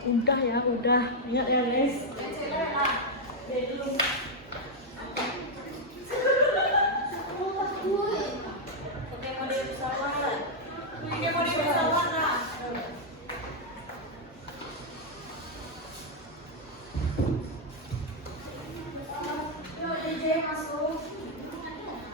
Udah ya, udah. Ingat ya guys.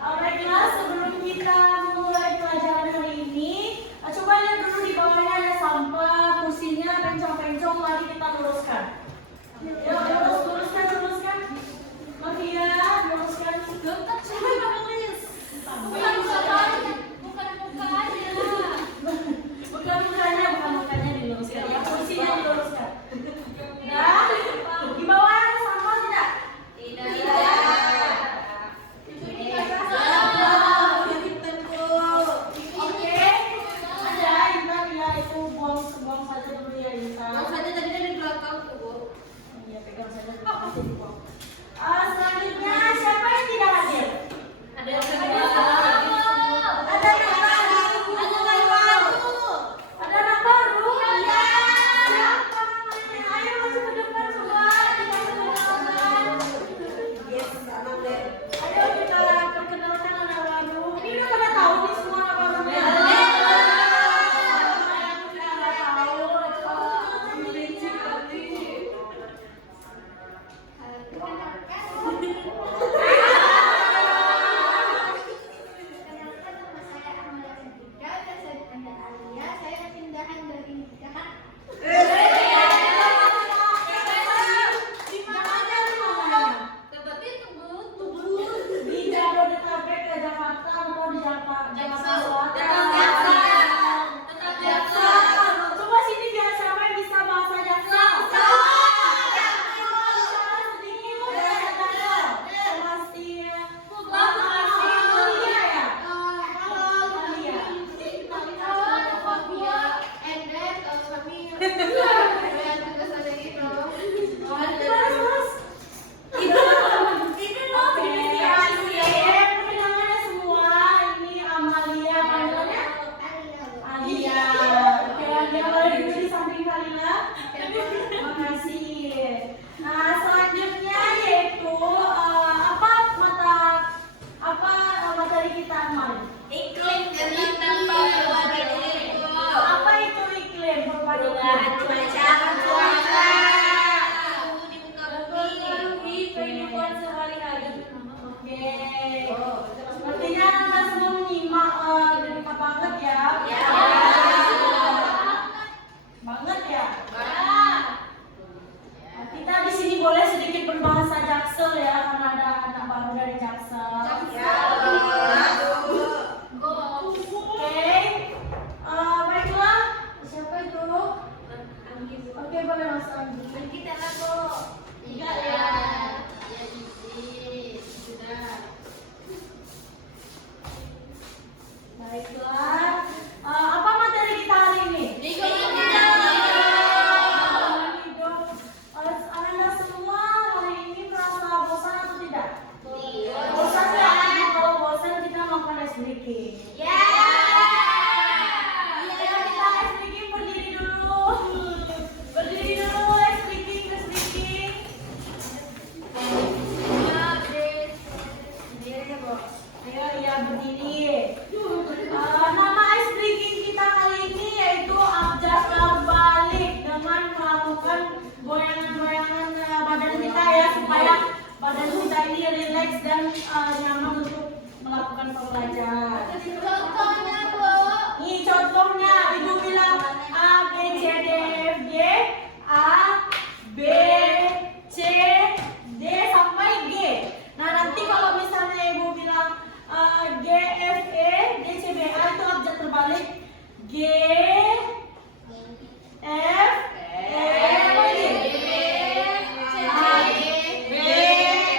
Baiklah, sebelum kita mulai pelajaran hari ini, coba lihat dulu di bawahnya ada sampah, kursinya pencong-pencong, mari kita luruskan. Yuk, luruskan. Maria, luruskan. Bukan mukanya diluruskan. Ya, kursinya diluruskan. Nah, di bawah ada sampah tidak? Selanjutnya siapa yang tidak hadir? Ada yang ada anak baru. Iya. Siapa namanya? Ayo masuk ke depan coba. Ayo kita perkenalkan anak baru. Ini udah pada tahu nih semua anak barunya. Sepertinya Anda semua menyimak dengan banget ya. Banget ya. Kita di sini boleh sedikit berbahasa Jaksel ya, karena ada anak baru dari Jaksel. Oke. Baiklah. Siapa itu? Oke, boleh Mas Anggi. Kita lagu. Iya ya. Baiklah, apa materi kita hari ini? Anda semua hari ini merasa bosan atau tidak? Bosan ya? Kalau bosan kita makan es breaking. Ayo kita es breaking, berdiri dulu. Es breaking. Ayo ya berdiri. Nama ice breaking kita kali ini yaitu abjad terbalik dengan melakukan goyangan-goyangan badan kita ya, supaya badan kita ini rileks dan nyaman untuk melakukan pembelajaran. Ini contohnya, Ibu bilang A, B, C, D, F, G, A, B, C, D sampai G. Nah nanti kalau misalnya Ibu bilang G, F, E, D, C, B, A itu abjad terbalik. G, F, E, apa ini? A, B,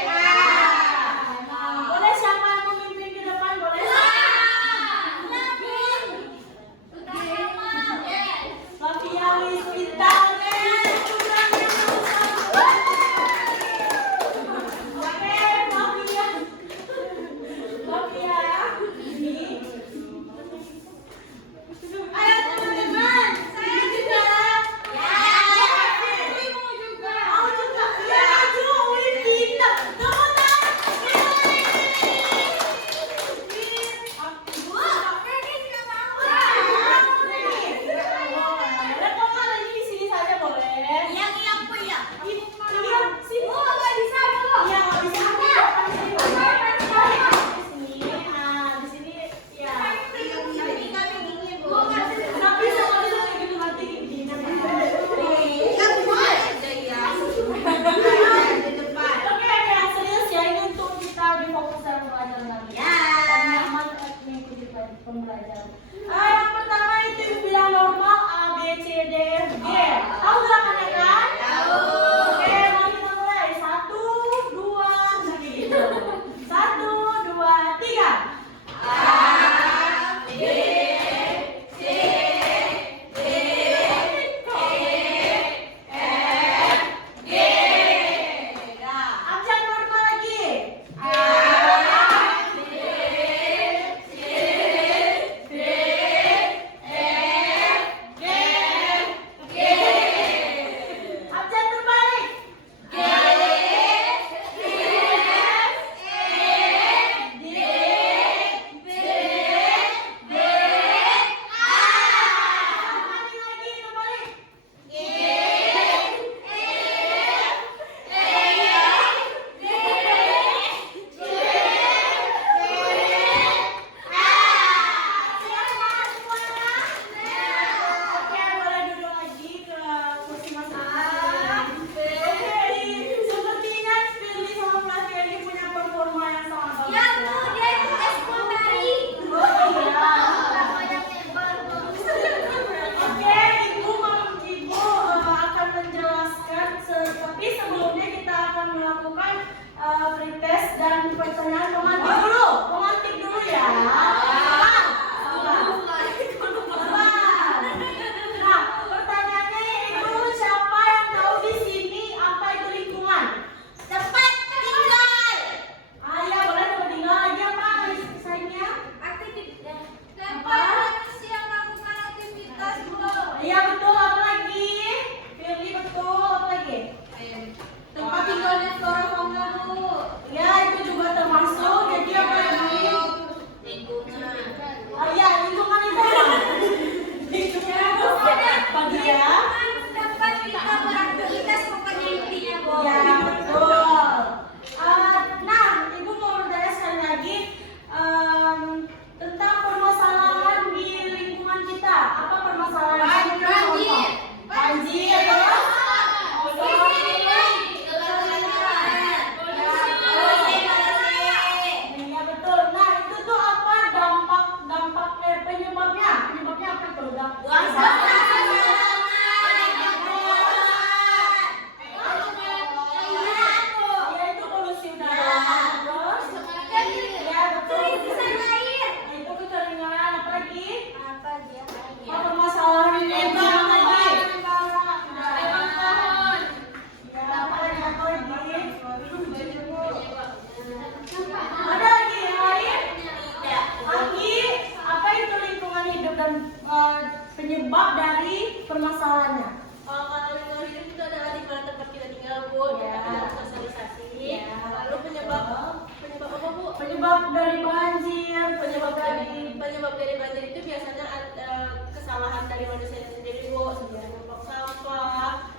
A. Boleh siapa yang memimpin ke depan? Boleh? pretest dan pertanyaan pemantik dulu ya. Nah, pertanyaannya itu siapa yang tahu di sini apa itu lingkungan? Tempat tinggal. Ya boleh tempat tinggal aja apa misalnya? Aktivitas. Tempat manusia melakukan aktivitas, Bu. Iya betul, apa lagi? Firly betul, apa lagi? Tempat tinggalnya flora fauna, Bu. Ya itu juga termasuk. Jadi apa lagi? Lingkungan. Ya lingkungan itu apa? Apa dia? Tempat kita beraktivitas pokoknya intinya, Bu. Ya betul. Nah, Ibu mau bertanya sekali lagi tentang permasalahan di lingkungan kita. Apa permasalahan? Banjir. Banjir. Iya betul. Nah itu tuh apa dampak penyebabnya? Penyebabnya apa itu? Buang sampah. Ya itu polusi udara. Terus? Ya betul. Nah, itu kekeringan. Apa lagi? Apa dia? Apa permasalahan di lingkungan lagi? Ya apa lagi? Apa lagi? Ada lagi yang lain? Lagi apa itu lingkungan hidup dan penyebab dari permasalahannya? Kalau lingkungan hidup itu adalah di mana tempat kita tinggal, Bu, Ya. tempat kita bersosialisasi. Ya. Lalu penyebab apa, Bu? Penyebab dari banjir, Penyebab dari banjir itu biasanya kesalahan dari manusia sendiri, Bu, seperti membuang sampah,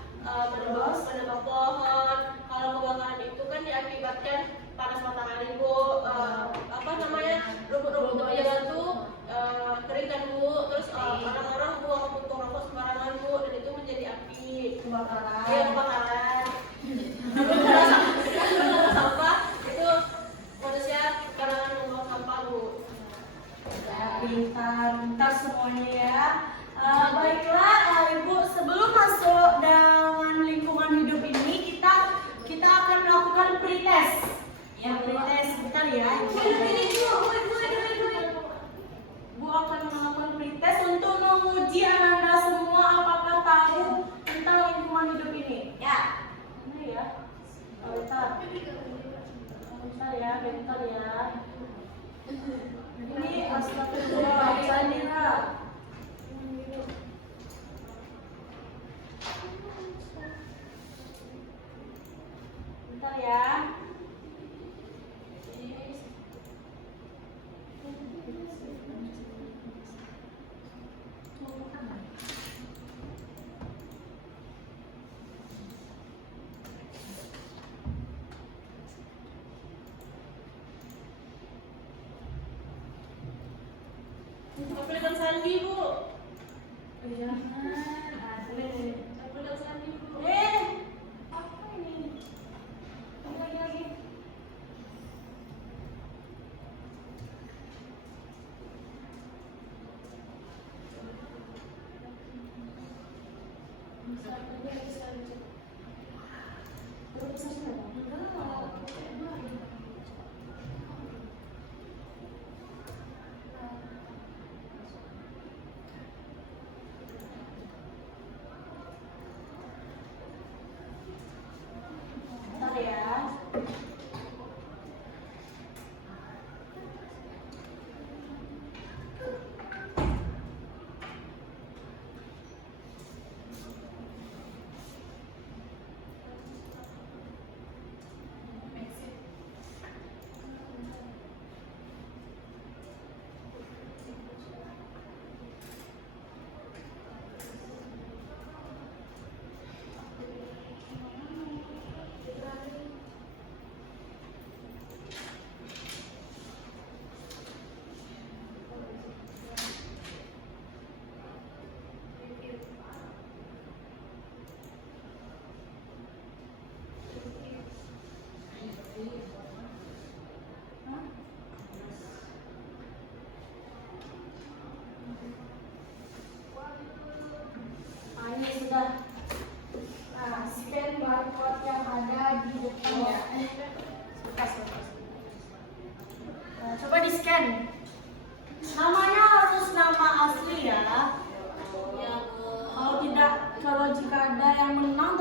menebang pohon. Kalau kebakaran itu kan diakibatkan panas matahari, Bu. Apa namanya, rumput-rumput di jalan tuh kering kan, Bu. Terus orang-orang buang puntung rokok sembarangan, Bu, dan itu menjadi api. kebakaran. Iya, kebakaran. Kalau sampah itu manusia kadang membuang sampah, Bu. Ya, pintar semuanya ya. Baiklah, Ibu, sebelum masuk dengan lingkungan hidup ini, kita akan melakukan pretest. Ya, pretest bentar ya. Bu akan melakukan pretest untuk menguji Ananda semua apakah tahu tentang lingkungan hidup ini. Ya. Ini ya. Bentar. Bentar ya, bentar ya. Ini astagfirullahaladzim ya. Bentar ya. Aplikasi Sandi, Bu. Jangan. Aplikasi Sandi, Bu. Apa ini? Lagi.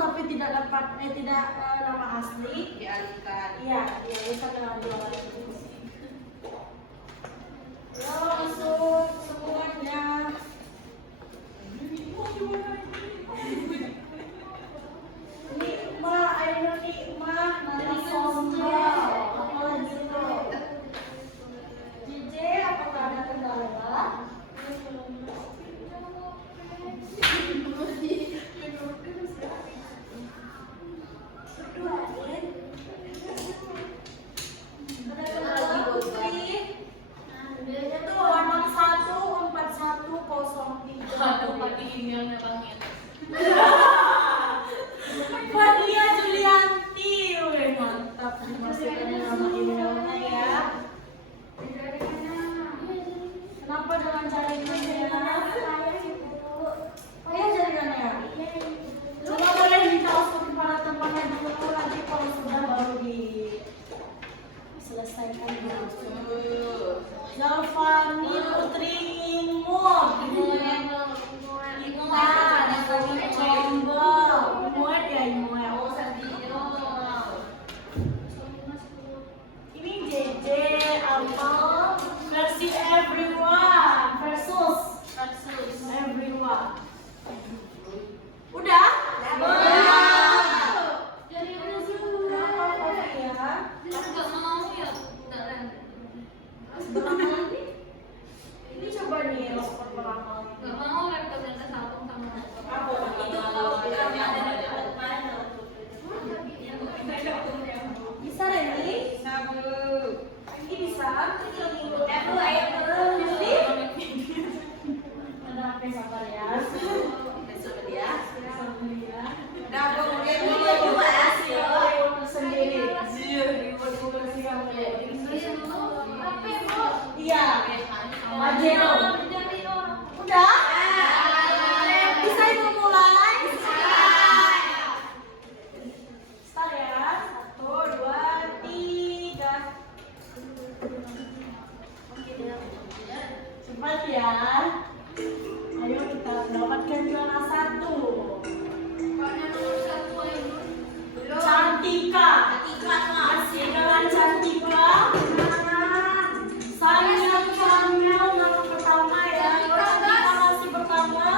tapi tidak dapat tidak nama asli Dialihkan. iya dialihkan dengan jualan itu. Langsung semuanya. Nikmah, ayo nikmah, nama sombong. Apalagi itu. JJ, apakah ada kendala? Itu 614103. Pakai emailnya Bang Yen. Fadlia Julianti, wih mantap dimasukkan nama emailnya ya. Kenapa dengan jaringannya? Oh ya jaringannya. Coba boleh minta untuk para temannya dulu nanti kalau sudah baru diselesaikan dulu. Zalfani Putri Imut. Ini JJ Amal versi everyone versus everyone. Udah? Jadi kenapa kopi ya? Aku nggak mau ya. Ini coba nih respon peramal. Nggak mau laptopnya tersambung sama Apa? Itu kalau kita ada di depan. Bisa Reni? Bisa Bu. Ini bisa? Ada apa sabar ya? Besok dia. Sabar ya. Nah, kemudian Sendiri. Iya. Majero. Udah? Bisa ibu mulai? Start ya. 1, 2, 3. Cepat ya. Ayo kita dapatkan juara 1. Cantika. Masih dengan Cantika. Sayang Camel nama pertama ya. Cantika masih pertama.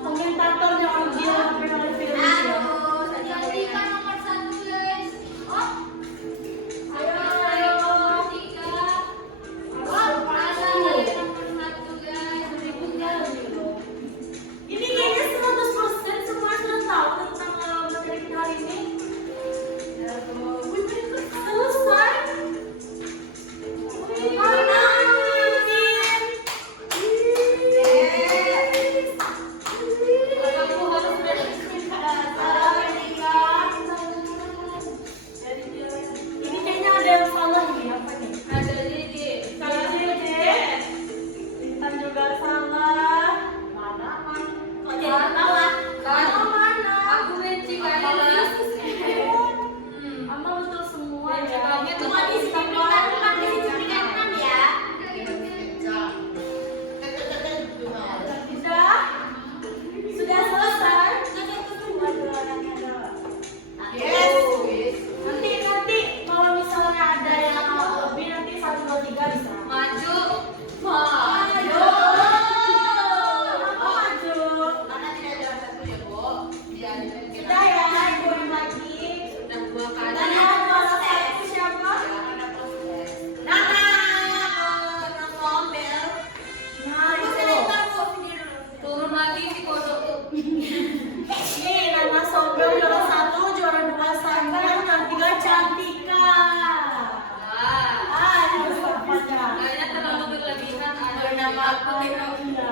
Komentatornya orang dia pernah film ya. Ini kayaknya 100% semua sudah tahu tentang materi kita hari ini. Selesai. Mana Mimin? Ini kayaknya ada yang salah nih, apa nih? Salah JJ. Intan juga salah. Mana? Mana? Amal betul semua ya. Sudah? Sudah selesai? Nanti kalau misalnya ada yang lebih nanti 1, 2, 3 bisa. Maju. Ayo. Kenapa maju? Sudah ya, ibuin lagi. Dan yang juara 1 siapa? Nah itu. Turun lagi si kodok tuh. Nih, Nana Sombel juara 1, juara 2 Sayang, dan 3 Cantika. Wah. Ini bersahabatnya. Kayaknya terlalu berlebihan. Ada Nama aku Iya. Iya.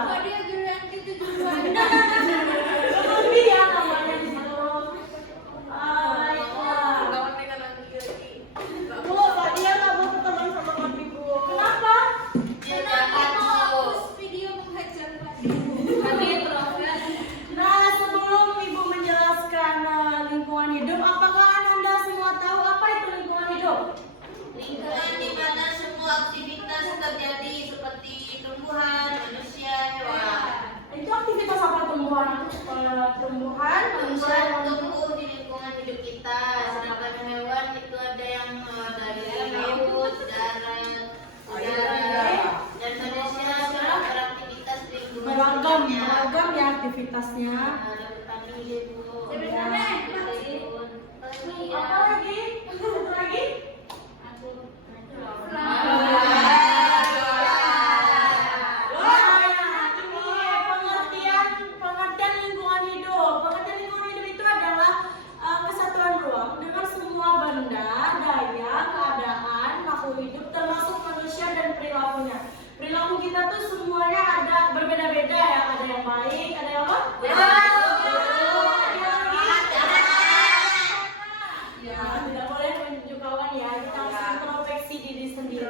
Lebih ya namanya di situ. Baiklah. Bu, Fadia nggak mau berteman sama kami, Bu. Kenapa? Nah, sebelum Ibu menjelaskan lingkungan hidup, apakah Anda semua tahu apa itu lingkungan hidup? Lingkungan di mana semua aktivitas terjadi seperti tumbuhan, manusia, tumbuhan, manusia Tumbuhan yang tumbuh di lingkungan hidup kita, sedangkan hewan itu ada yang dari laut, darat, udara, dan manusia beraktivitas di lingkungan beragam sekitarnya. ya aktivitasnya. Ada petani, Bu. Sebenarnya, apa lagi? Satu lagi? Pengertian lingkungan hidup. Pengertian lingkungan hidup itu adalah kesatuan ruang dengan semua benda, daya, keadaan, makhluk hidup termasuk manusia dan perilakunya. Perilaku kita tuh semuanya ada berbeda-beda ya. Ada yang baik, ada yang apa? Ya, tidak boleh menunjuk kawan ya. Kita harus introspeksi diri sendiri.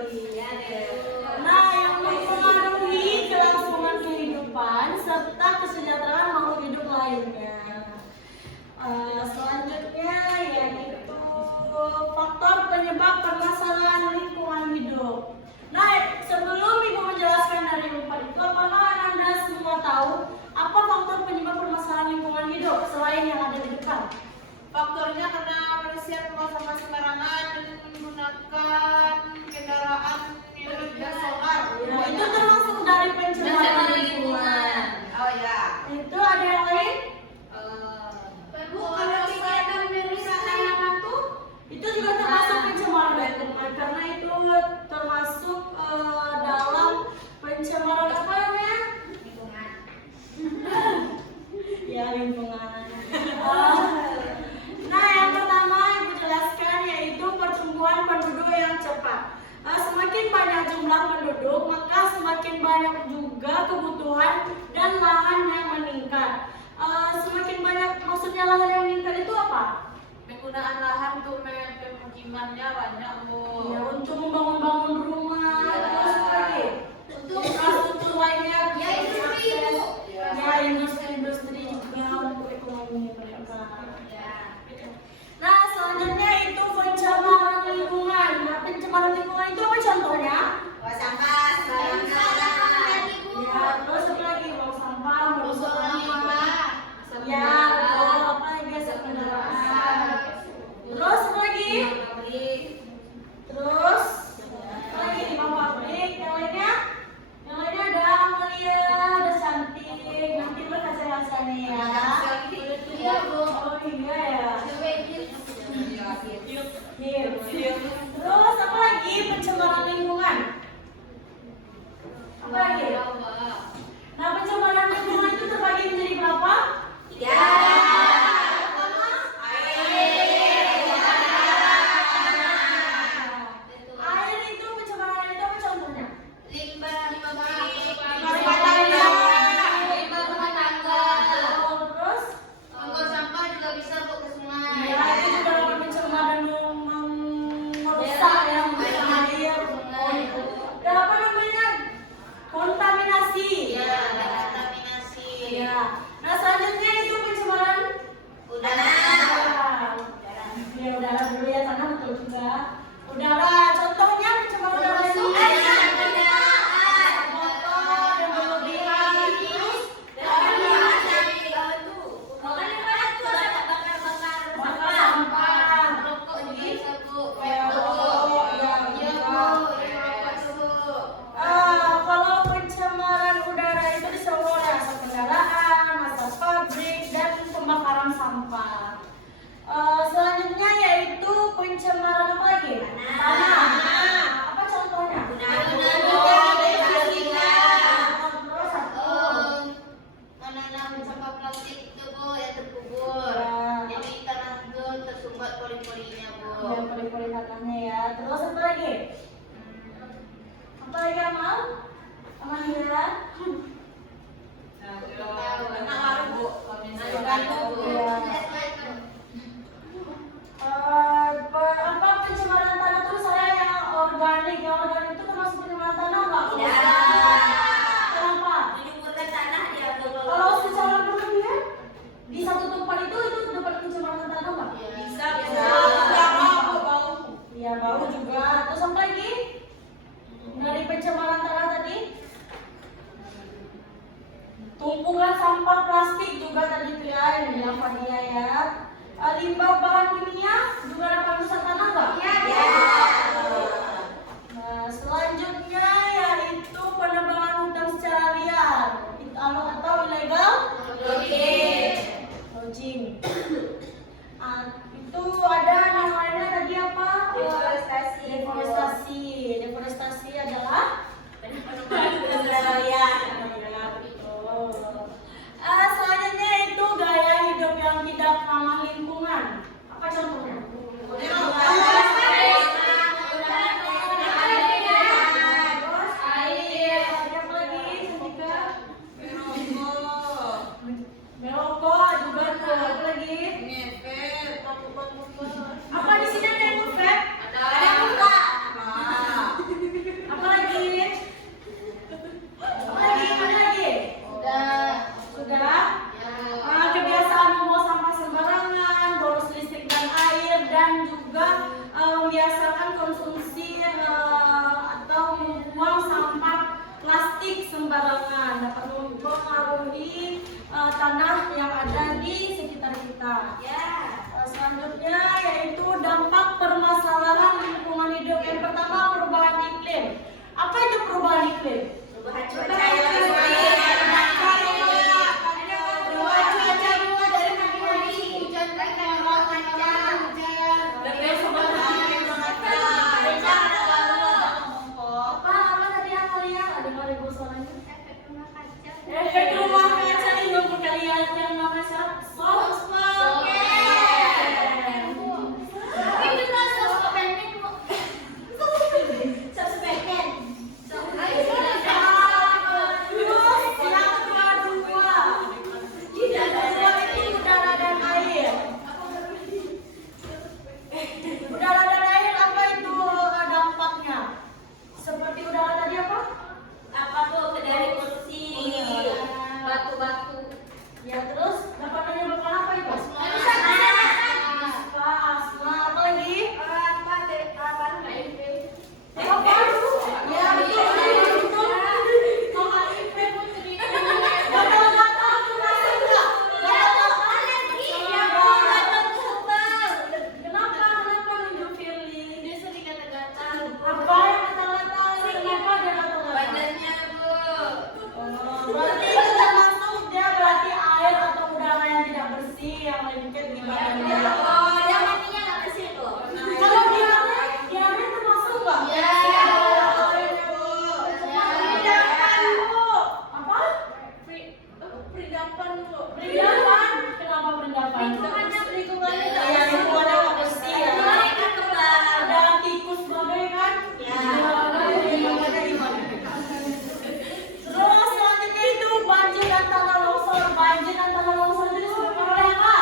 Nah, yang mempengaruhi kelangsungan kehidupan serta kesejahteraan makhluk hidup lainnya. Selanjutnya yaitu faktor penyebab permasalahan lingkungan hidup. Nah, sebelum Ibu menjelaskan dari empat itu, apakah Anda semua tahu apa faktor penyebab permasalahan lingkungan hidup selain yang ada di depan? Faktornya karena manusia buang sampah sembarangan dan menggunakan kendaraan yang tidak solar. Ya, itu termasuk dari pencemaran lingkungan. Oh ya. Itu ada yang lain? Bu, kalau kegiatan merusak tanaman tuh Itu juga termasuk pencemaran lingkungan karena itu termasuk dalam pencemaran apa namanya? lingkungan. Ya, lingkungan. Nah, yang pertama Ibu jelaskan yaitu pertumbuhan penduduk yang cepat. Semakin banyak jumlah penduduk, maka semakin banyak juga kebutuhan dan lahan yang meningkat. Semakin banyak, maksudnya lahan yang meningkat itu apa? Penggunaan lahan untuk pemukimannya banyak, Bu. Ya, untuk membangun rumah, Ya. terus apa lagi? Untuk infrastruktur lainnya, Ya, industri, Bu. Ya, industri juga untuk ekonomi mereka. Ya. Nah, selanjutnya itu pencemaran lingkungan. Nah, pencemaran lingkungan itu apa contohnya? Buang sampah sembarangan. Ya, terus apa lagi? Buang sampah, merusak limbah. Ya, betul. Apa lagi? Asap kendaraan. Terus apa lagi? Terus apa lagi? Limbah pabrik. Yang lainnya? Yang lainnya ada Amalia, ada Cantik. Nanti lo kasih hasilnya ya. Iya, Bu. Oh iya ya. Terus apa lagi pencemaran lingkungan? Apa lagi? Nah, pencemaran lingkungan itu terbagi menjadi berapa? Ya. Air itu pencemaran itu apa contohnya? Limbah pabrik, Limbah rumah tangga. Terus? Membuang sampah juga bisa Bu ke sungai. Ya, itu juga pencemaran merusak ya, merusak air. Dan apa namanya? Kontaminasi. Ya, ada kontaminasi. Ya. Nah, selanjutnya itu pencemaran Udara. Ya, udara dulu ya, tanah betul juga. Udara, contohnya pencemaran udara itu motor yang berlebihan, terus bakar sampah. Kalau pencemaran udara itu disebut oleh asap kendaraan, asap pabrik, dan pembakaran sampah. Selanjutnya yaitu pencemaran apa lagi? Tanah. Apa contohnya? Terus satu. Menanam sampah plastik itu Bu yang terkubur. Ya. Jadi tanah itu tersumbat pori-porinya Bu. Ya, pori-pori tanahnya ya. Terus apa lagi? Apa lagi Amal? Amalia? Apa pencemaran tanah tuh saya yang organik itu termasuk pencemaran tanah nggak? Kenapa? Kalau secara berlebihan di satu tempat itu dapat pencemaran tanah nggak? Bisa. Iya, bau juga. Terus apa lagi? Dari pencemaran tanah tadi? Tumpukan sampah plastik juga tadi tuh ya yang bilang Fania ya. Limbah bahan kimia juga dapat rusak tanah nggak? Iya. Nah, selanjutnya yaitu penebangan hutan secara liar atau ilegal logging. Itu ada yang lainnya tadi apa? Deforestasi adalah selanjutnya itu gaya hidup yang tidak ramah lingkungan. Apa contohnya? Merokok juga tuh. Apa lagi? Apa di sini ada yang ngefek? Ada muka. Apa lagi? Sudah. Kebiasaan membuang sampah sembarangan, boros listrik dan air, dan juga membiasakan konsumsi atau membuang sampah plastik sembarangan dapat mempengaruhi tanah yang ada di sekitar kita. Selanjutnya yaitu dampak permasalahan lingkungan hidup. Yang pertama, perubahan iklim. Apa itu perubahan iklim? Perubahan cuaca. Efek rumah kaca itu kalian yang namanya sosmed. Udara dan air apa itu dampaknya? Seperti udara tadi apa? Apa tuh dari kursi, batu-batu. Ya terus dapat menyebabkan apa itu? Asma, apa lagi? Apa? Ya betul. Kalau HIV putri. Gatal-gatal tuh masuk nggak? Kenapa nunjuk feeling? Dia sering gatal-gatal. Apa yang gatal-gatal? Kenapa dia gatal-gatal? Badannya, Bu. Berarti itu termasuk dia berarti air atau udara yang tidak bersih yang lengket di badannya. Dia matinya nggak bersih, Bu. Kalau diare termasuk nggak? Ya. Apa? Peridapan, Bu. Perindapan? Kenapa perindapan? Lingkungannya Ya, lingkungannya nggak bersih ya. Mereka kebal. Ada tikus bagai kan? Ya. Lingkungannya gimana? Terus selanjutnya itu banjir dan tanah longsor. Banjir dan tanah longsor itu disebabkan oleh apa?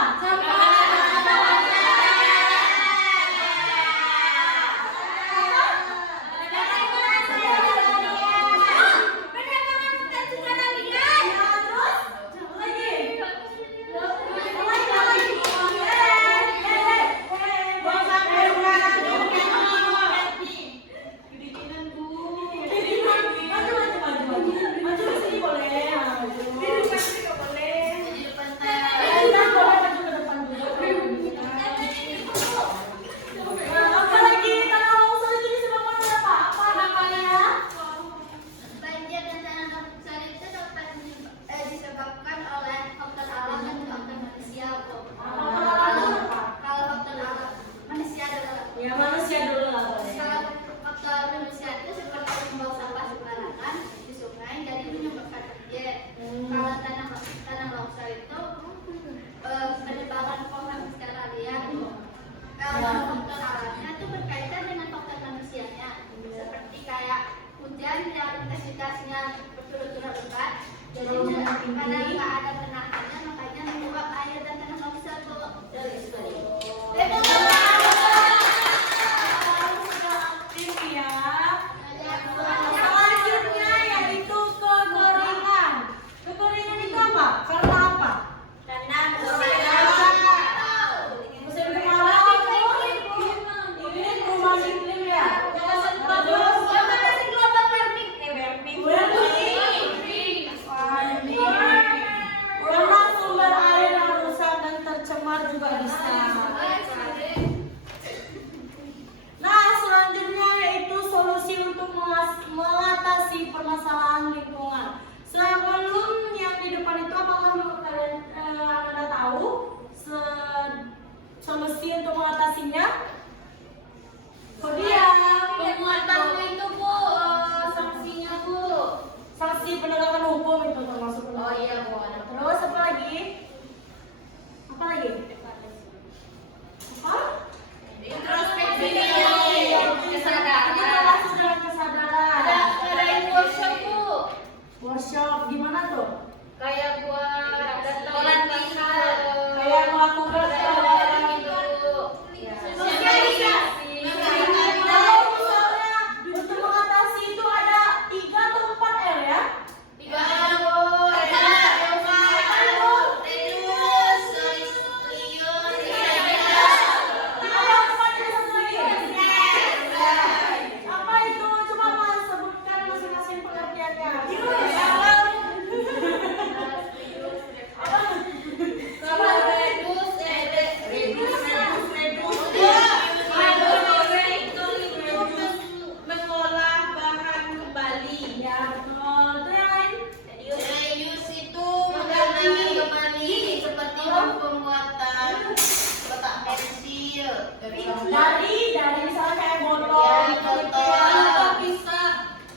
Dari misalnya kayak botol, Ya, botol. Bisa.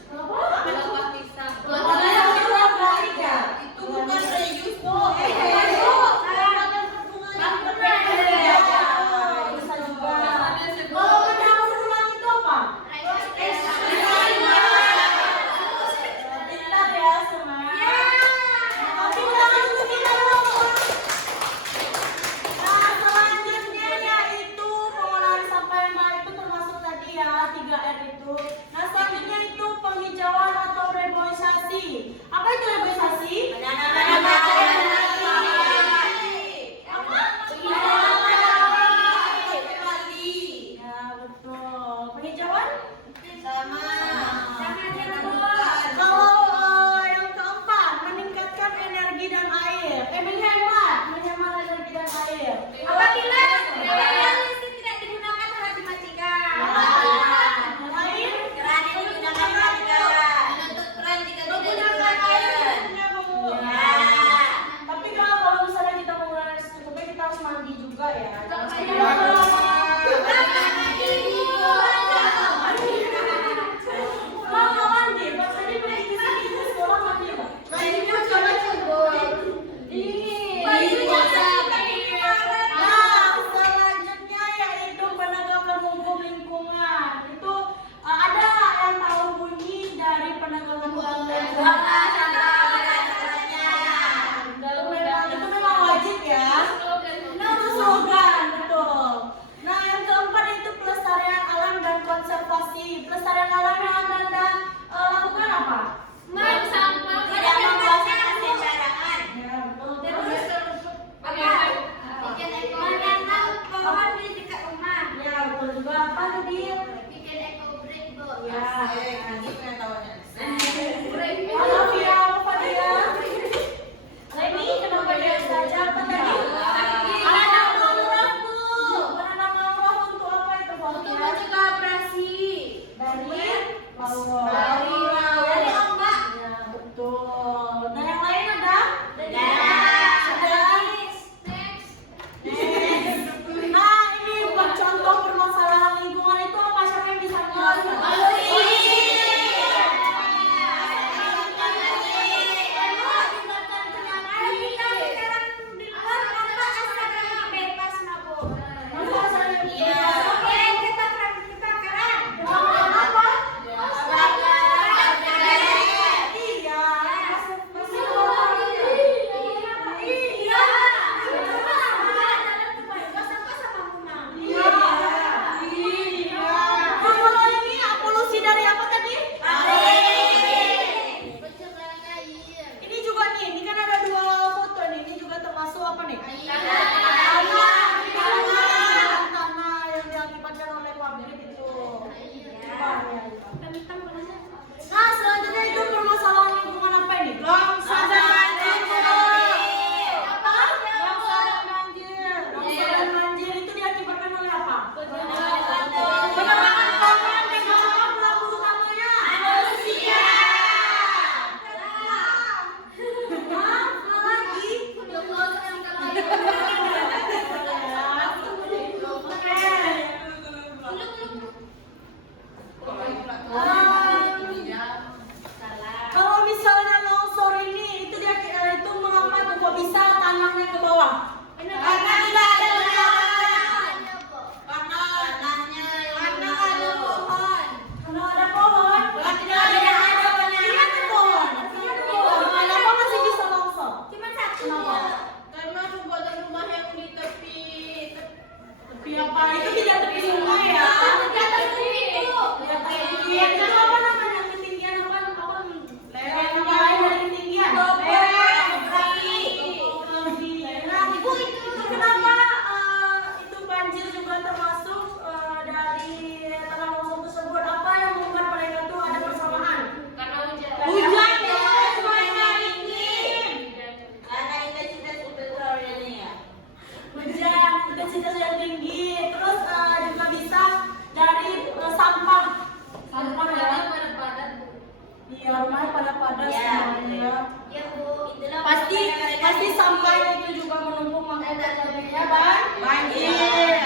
apa? Kenapa bisa? Botolnya yang udah balik ya. Itu bukan reuse, Bu. Bisa juga. Kalau mendaur ulang itu apa? Pintar ya semua. Tapi jangan untuk kita dulu. Nah, selanjutnya yaitu pengolahan sampah yang baik itu termasuk tadi ya 3R itu. Nah, selanjutnya itu penghijauan atau reboisasi. Apa itu reboisasi? Ya, betul. Penghijauan? Kalau yang keempat, meningkatkan energi dan air. Menghemat energi dan air. Apabila listrik tidak digunakan harus dimatikan. Air? Menuntut keran jika tidak digunakan. Tapi kalau misalnya kita menggunakan secukupnya, kita harus mandi juga ya. Jangan sampai Mama mandi, pas tadi pergi ke sini ke sekolah mandi nggak? Nah, selanjutnya yaitu penegakan hukum lingkungan. Itu ada nggak yang tahu bunyi dari penegakan hukum lingkungan? Itu memang wajib ya. Nah, itu slogan, betul. Nah, yang keempat itu pelestarian alam dan konservasi. Pelestarian alam yang Anda lakukan apa? Ya, betul. Terus, ya, betul juga. Apa tadi? Ya. Halo, Via, apa dia? Reni, kenapa dia saja? Apa tadi? Menanam mangrove, Bu. Menanam mangrove untuk apa itu, Bu? Untuk mencegah abrasi. Dari laut. Dari laut. Dari ombak. Ya, betul. Nah, yang lain ada? Ada. Nah, ini buat contoh permasalahan lingkungan itu apa? Siapa yang bisa menjelaskan? Masa saya apa? Iya. Kalau ini polusi dari apa tadi? Ini juga nih, ini kan ada dua foto nih. Ini juga termasuk apa nih? Tanah yang diakibatkan oleh pabrik itu. Nah, selanjutnya itu permasalahan lingkungan apa ini? Longsor dan banjir. Apa? Longsor dan banjir. Longsor dan banjir itu diakibatkan oleh apa? Penebangan pohon dan siapa pelaku utamanya? Manusia. Hah? Lagi? Kalau misalnya longsor ini itu dia itu mengapa tuh kok bisa tanahnya ke bawah? Karena tidak ada Kalau ada pohon. Iya ada pohon. Kenapa masih bisa longsor? Kenapa? Karena pembuatan rumah yang di tepi Tepi apa? Itu tidak tepi sungai ya? Di atas ketinggian itu apa namanya? Ketinggian apa? Lereng apa lain dari ketinggian? Topografi. Nah, Ibu itu kenapa itu banjir juga termasuk dari tanah longsor tersebut? Apa yang membuat mereka itu ada persamaan? karena hujan. Hujan ya, semuanya iklim. Hujan, intensitas yang tinggi, terus juga bisa dari sampah ya. Iya, rumahnya pada semuanya. Pasti sampahnya itu juga menumpuk makanya terjadinya banjir.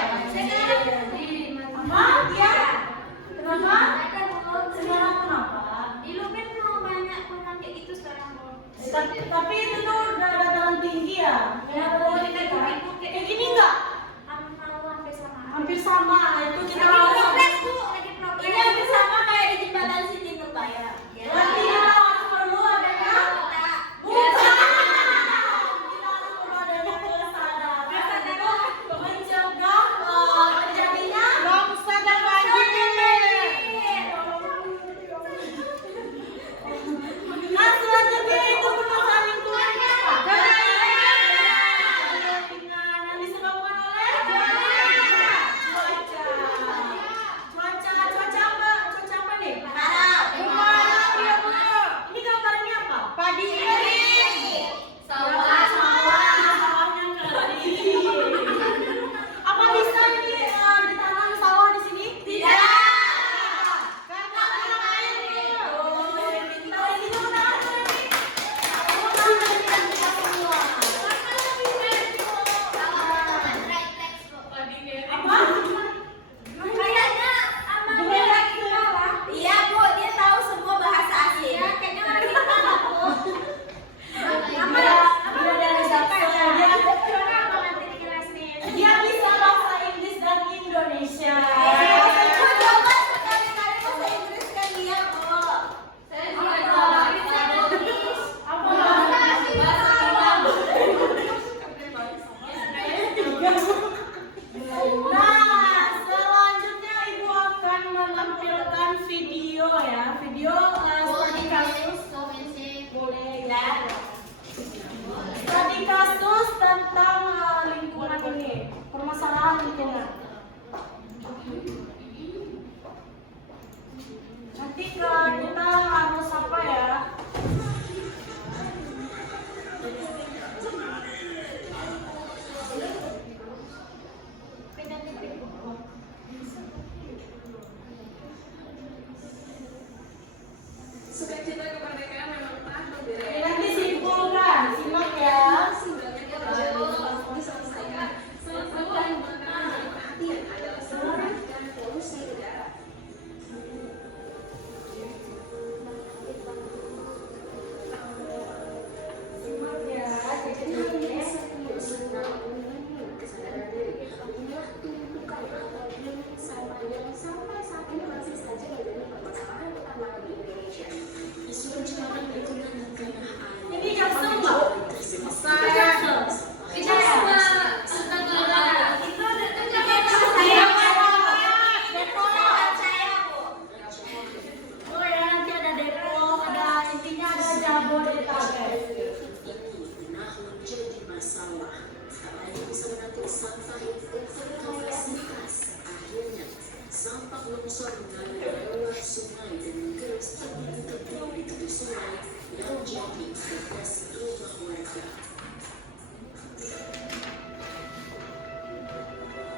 sampah yang overkapasitas. Akhirnya, sampah longsor mengalir lewat sungai dan menggerus tebing-tebing di tepi sungai yang jadi bekas rumah warga.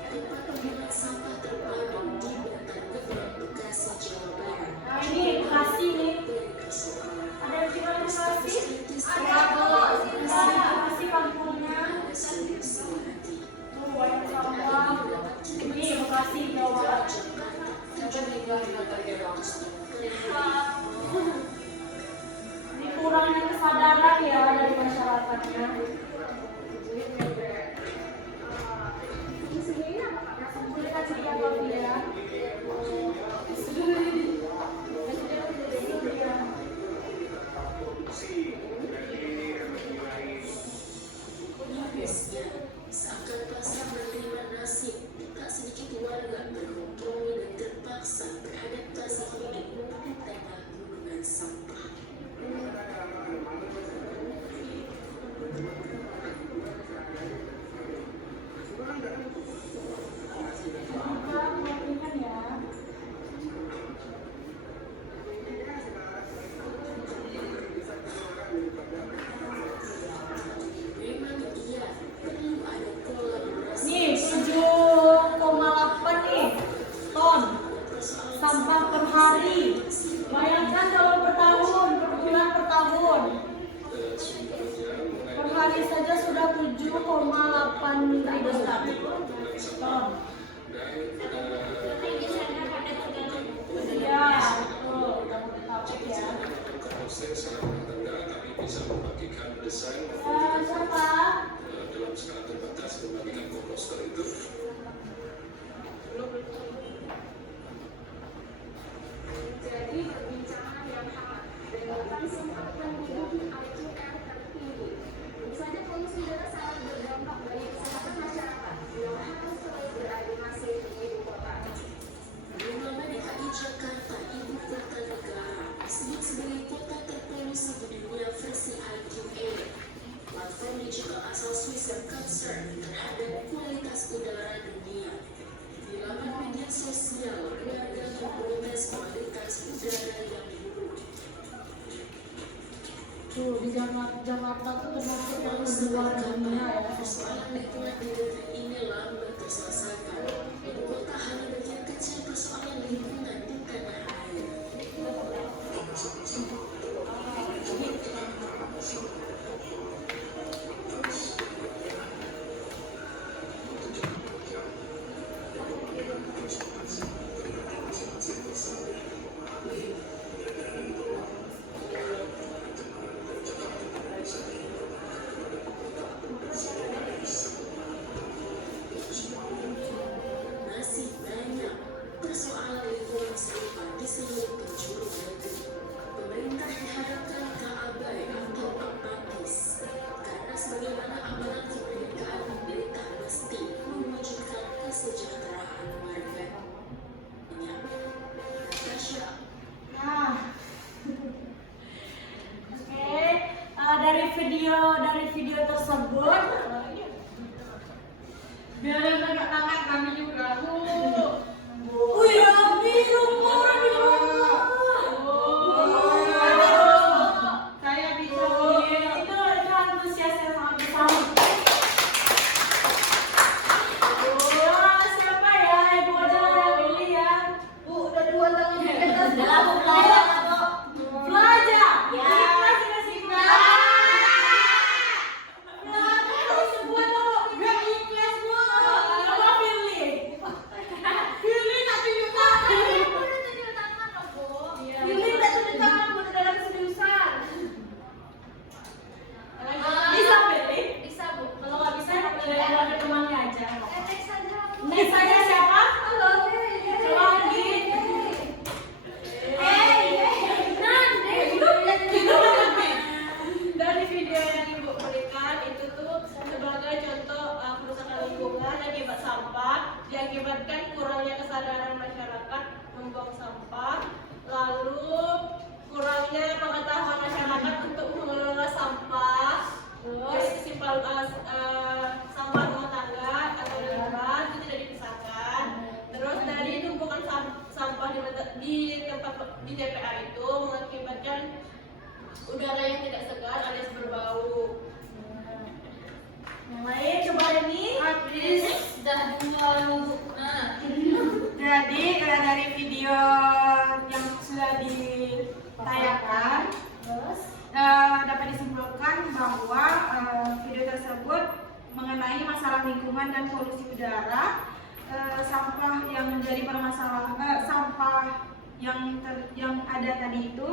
Tempat pembuangan sampah terpadu di Bantar Gebang, Bekasi, Jawa Barat. Nah, ini Bekasi nih. Ada yang cuma Bekasi? Ada kok. Bekasi kampungnya. Tuh, banyak sampah. Ini Bekasi, Jawa Barat. Ini kurangnya kesadaran ya dari masyarakatnya. Habisnya, seakan pasar menerima nasib, tak sedikit warga berkompromi dan terpaksa beradaptasi hidup di tengah gunungan sampah. Memang iya, perlu ada kolaborasi. Nih, 7,8 nih ton sampah per hari. Bayangkan kalau per tahun, per bulan per tahun. Per hari saja sudah 7,8 ribu ton. Iya, betul. Tapi ya. Siapa? Dalam skala terbatas membagikan komposter itu. Jadi perbincangan yang hangat dan bahkan sempat menduduki IQR tertinggi. Misalnya polusi udara sangat berdampak bagi kesehatan masyarakat yang harus terus beradu nasib di ibu kota. Bernama DKI Jakarta, ibu kota negara, disebut sebagai kota terpolusi di dunia versi IQR. Platform digital asal Swiss yang concern terhadap kualitas udara dunia. Di laman media sosial, warga memprotes kualitas udara yang buruk. Tuh, di Jakarta tuh termasuk yang luar dunia ya. Persoalan lingkungan di negeri ini lambat terselesaikan. Ibu kota hanya bagian kecil persoalan lingkungan di tanah air. Masih banyak persoalan lingkungan serupa di seluruh penjuru negeri. Pemerintah diharapkan tak abai atau apatis, karena sebagaimana amanat kemerdekaan pemerintah mesti mewujudkan kesejahteraan warga. Natasha. Nah, oke, dari video tersebut, biar yang agak tangan kami juga. Wih, Rabi rumah. Saya bisa Itu antusias yang sangat besar. Siapa ya? Ibu aja yang pilih ya. Bu, udah 2 tahun di atas. Belajar. Ya. Ikhlas. Sebuah dulu. Gak ikhlas bu. Coba pilih. Pilih tak tunjuk tangan. Pilih tak tunjuk tangan buat dalam seriusan. Bisa pilih? Bisa, Bu. Kalau nggak bisa, ada temannya aja. Next aja. Next aja siapa? Halo. Coba lagi. Dari video yang Ibu berikan itu tuh sebagai contoh kerusakan lingkungan akibat sampah diakibatkan kurangnya kesadaran masyarakat membuang sampah, lalu kurangnya pengetahuan masyarakat untuk mengelola sampah, terus sampah rumah tangga atau Jadi dari video yang sudah ditayangkan dapat disimpulkan bahwa video tersebut mengenai masalah lingkungan dan polusi udara, sampah yang menjadi permasalahan, sampah yang ada tadi itu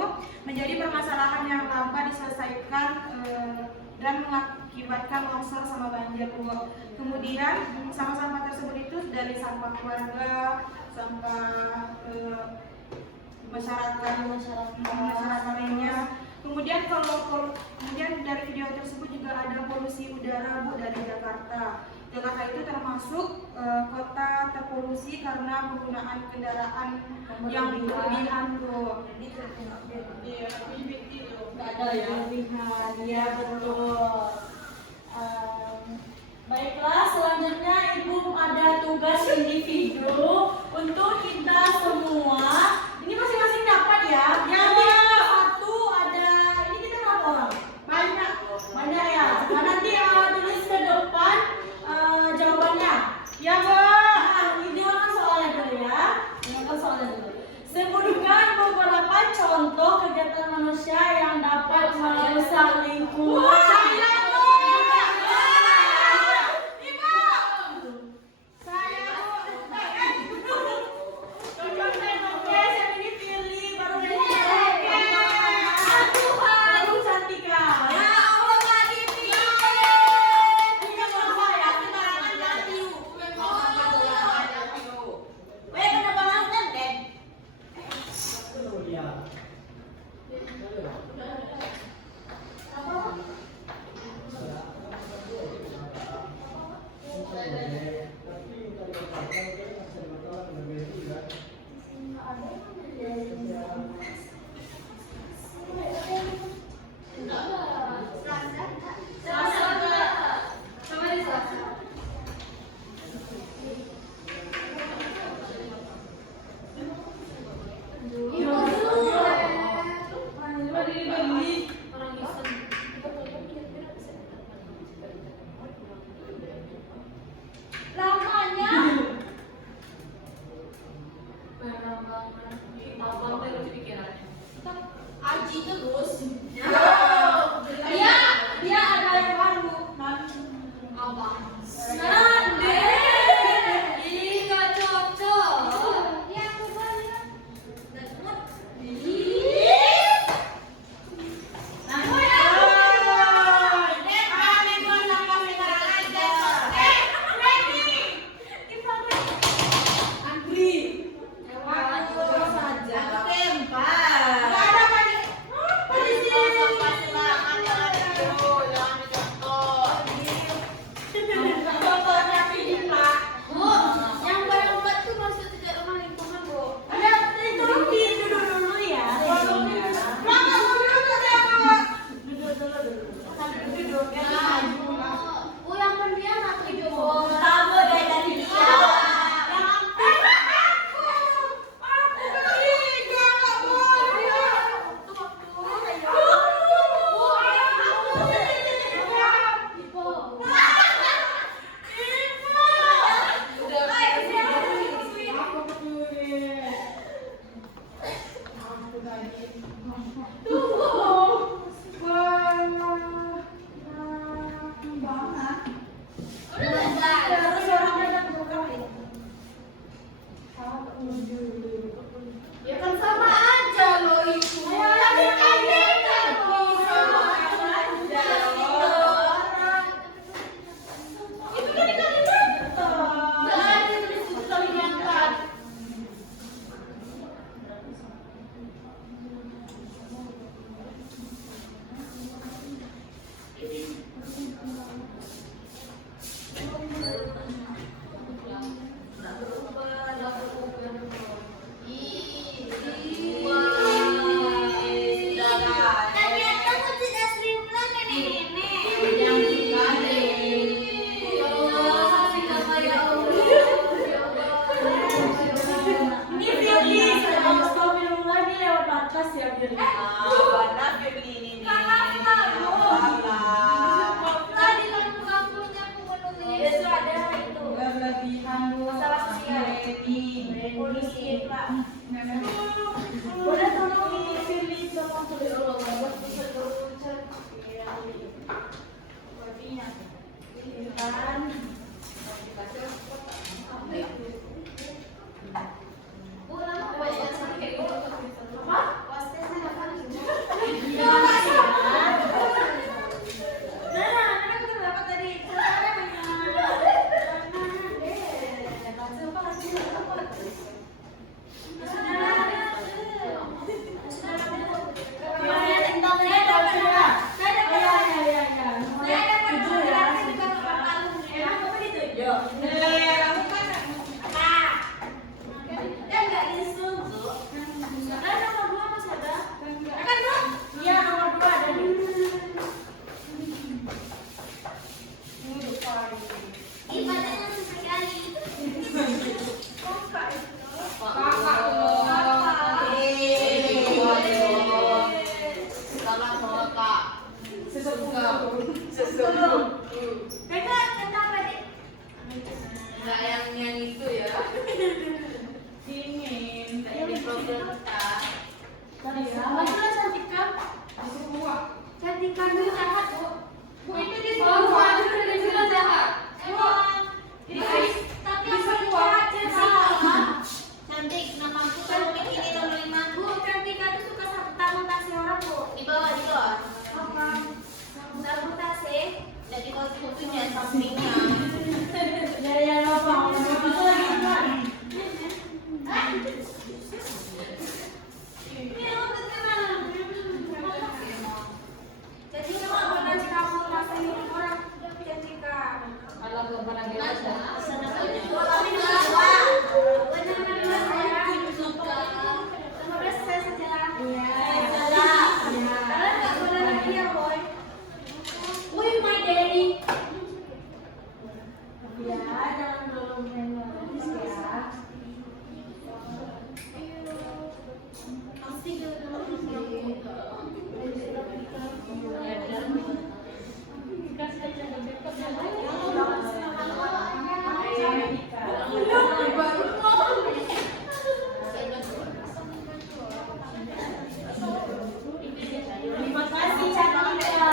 menjadi permasalahan yang lambat diselesaikan dan mengakibatkan longsor sama banjir. Kemudian sampah-sampah tersebut itu dari sampah keluarga, sampah masyarakat lainnya. Kemudian kemudian dari video tersebut juga ada polusi udara Bu dari Jakarta. Jakarta itu termasuk kota terpolusi karena penggunaan kendaraan yang berlebihan Bu. Iya, nggak ada ya berlebihan. Iya betul. Baiklah, selanjutnya Ibu ada tugas individu untuk kita semua. Ini masing-masing dapat ya. Nanti satu ada. Ini kita berapa orang? Banyak ya. Nah, nanti tulis ke depan jawabannya. Ya Bu. Nah, ini kan soalnya dulu ya. Ini soalnya dulu. Sebutkan beberapa contoh kegiatan manusia yang dapat merusak lingkungan. Boleh tolong pilih tolong tulis Enggak yang itu ya. dingin. Ini program kita. Cantika dulu jahat, Bu. Bu itu di tapi yang jahat Cantik, nama aku kalau mikirin nomor 5. Bu, Cantika itu suka sabotase orang, Bu. Di bawah di luar. Apa? Sabotase. Jadi fotonya sampingnya. Ya apa? Itu lagi kan? Jadi sabotase kamu rasain orang Cantika. Kalau gak pernah biasa. Sana saja. Semoga saya saja. Iya. Kalian nggak boleh lagi ya, Boy. Wih, my daddy. Ya, jangan terlalu manis ya. Terima kasih Cantika.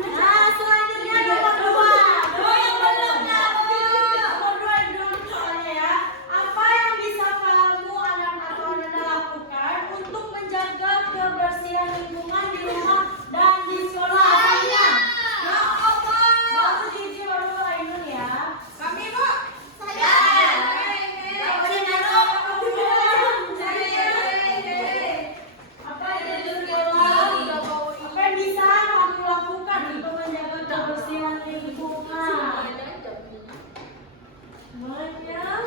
Nah, selanjutnya nomor 2. Oh, yang belum nomor 2 dulu soalnya ya. Apa yang bisa kamu atau anda lakukan untuk menjaga kebersihan lingkungan di rumah dan di sekolah lainnya? Baru Cici baru Ainun ya. Kami, Bu. Apa yang bisa kamu lakukan untuk menjaga kebersihan lingkungan? Banyak jalan.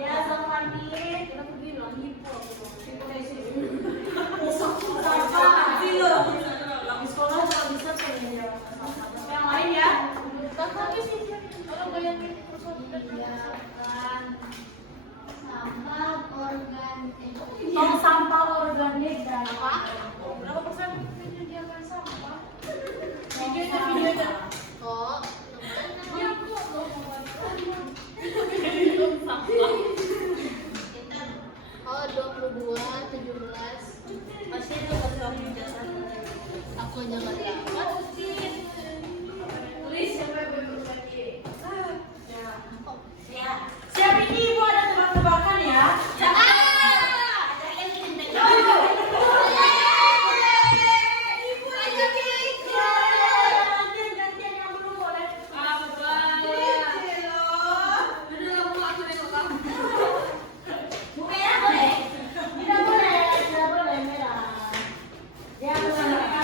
Ya, Sofani. Sampah sih lo. Di sekolah nggak bisa sebenarnya. Yang lain ya. Tong sampah organik dan apa? Berapa persen menyediakan sampah? Oh, kita 22, 17. Masih ada waktu jasa. Aku jangan dapat. Tulis siapa yang berbagi. Ya. Siap ini ibu ada tebak-tebakan ya. Gantian yang belum boleh. Bu merah boleh? Tidak boleh merah. Ya, benar ya.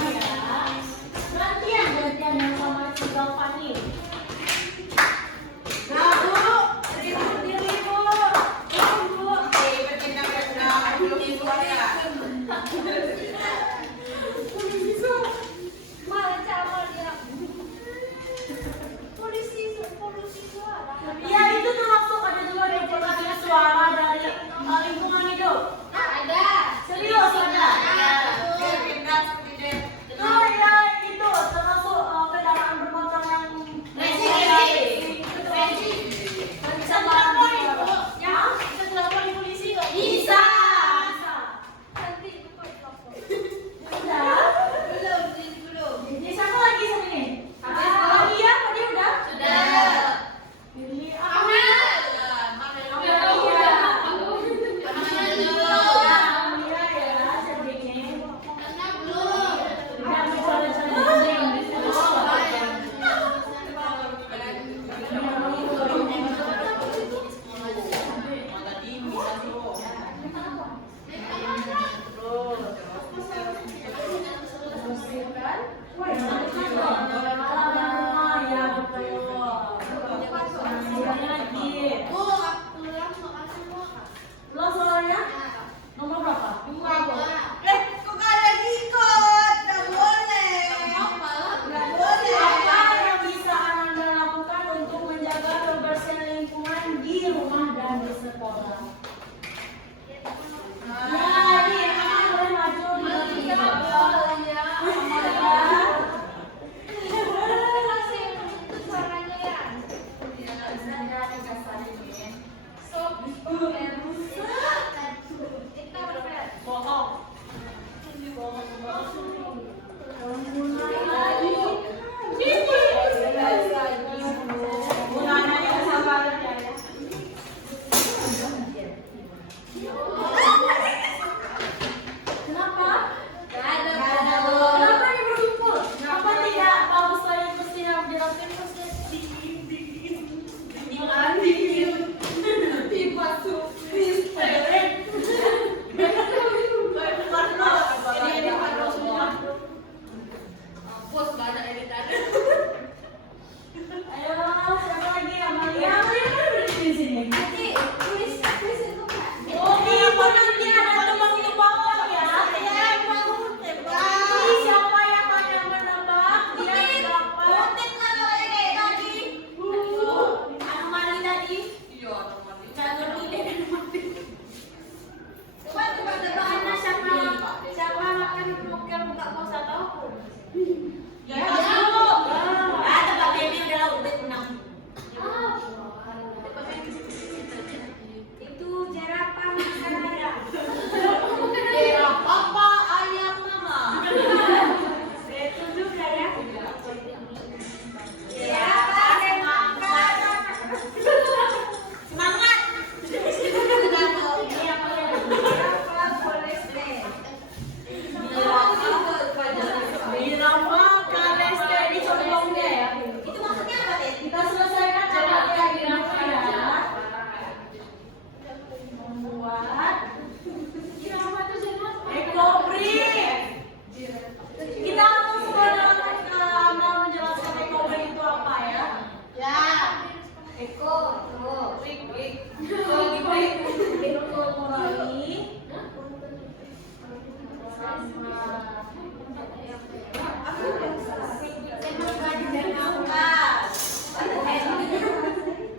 Mampus banyak editannya. Ayo, siapa lagi? Amalia. Amalia kan udah di sini. Nanti tulis itu Kak. Oh, gitu nanti ada tebak-tebakan ya. Saya mau tebak. Ini siapa yang banyak menebak? Dia dapat. Konten kalau kayak tadi. Anomali tadi. Iya, teman. Jangan ide dan mati. Coba tebak-tebakannya siapa makan mokel buka puasa tahu? Ya, dulu. Ah, tebak ini adalah Ubed menang. Itu jerapah makan ayam. Jerapah apa ayam mama? Itu juga ya. Jerapah makan. Semangat. Jerapah poleste. Birama Kaleste di contohnya ya. Itu maksudnya apa Teh? Kita selesaikan jawabannya Birama ya. Membuat ekobri. Kita langsung mau menjelaskan ekobri itu apa ya? Ya. Eko, tuh. Itu mulai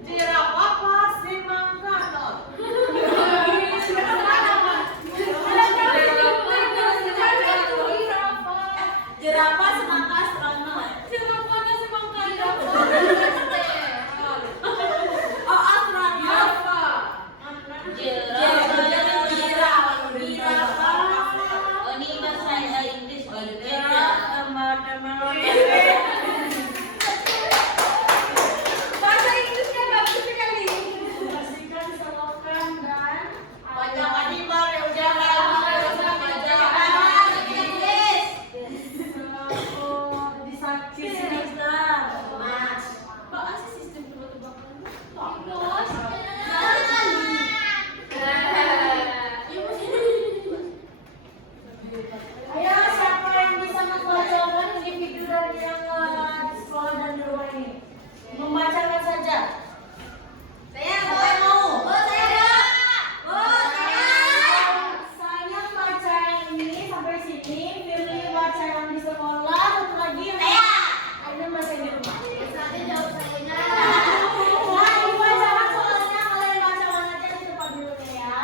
Jerapah pasti mangkano. Jerapah semangka astronaut. Jerapahnya semangka Oh, astronaut. Oh, ini bahasa Inggris. Bahasa Inggrisnya bagus sekali. Bersihkan selokan dan Banyak animal ya udah Ayo, siapa yang bisa membacakan individu dari yang di sekolah dan di rumah ini? Membacakan saja. Saya mau. Oh, saya. Oh, saya. Saya baca yang ini sampai sini. Firly baca yang di sekolah. Satu lagi yang Aina baca yang di rumah. Saya jawab sayanya. Nah, ini bacakan soalnya. Kalian bacakan aja di depan dulu ya.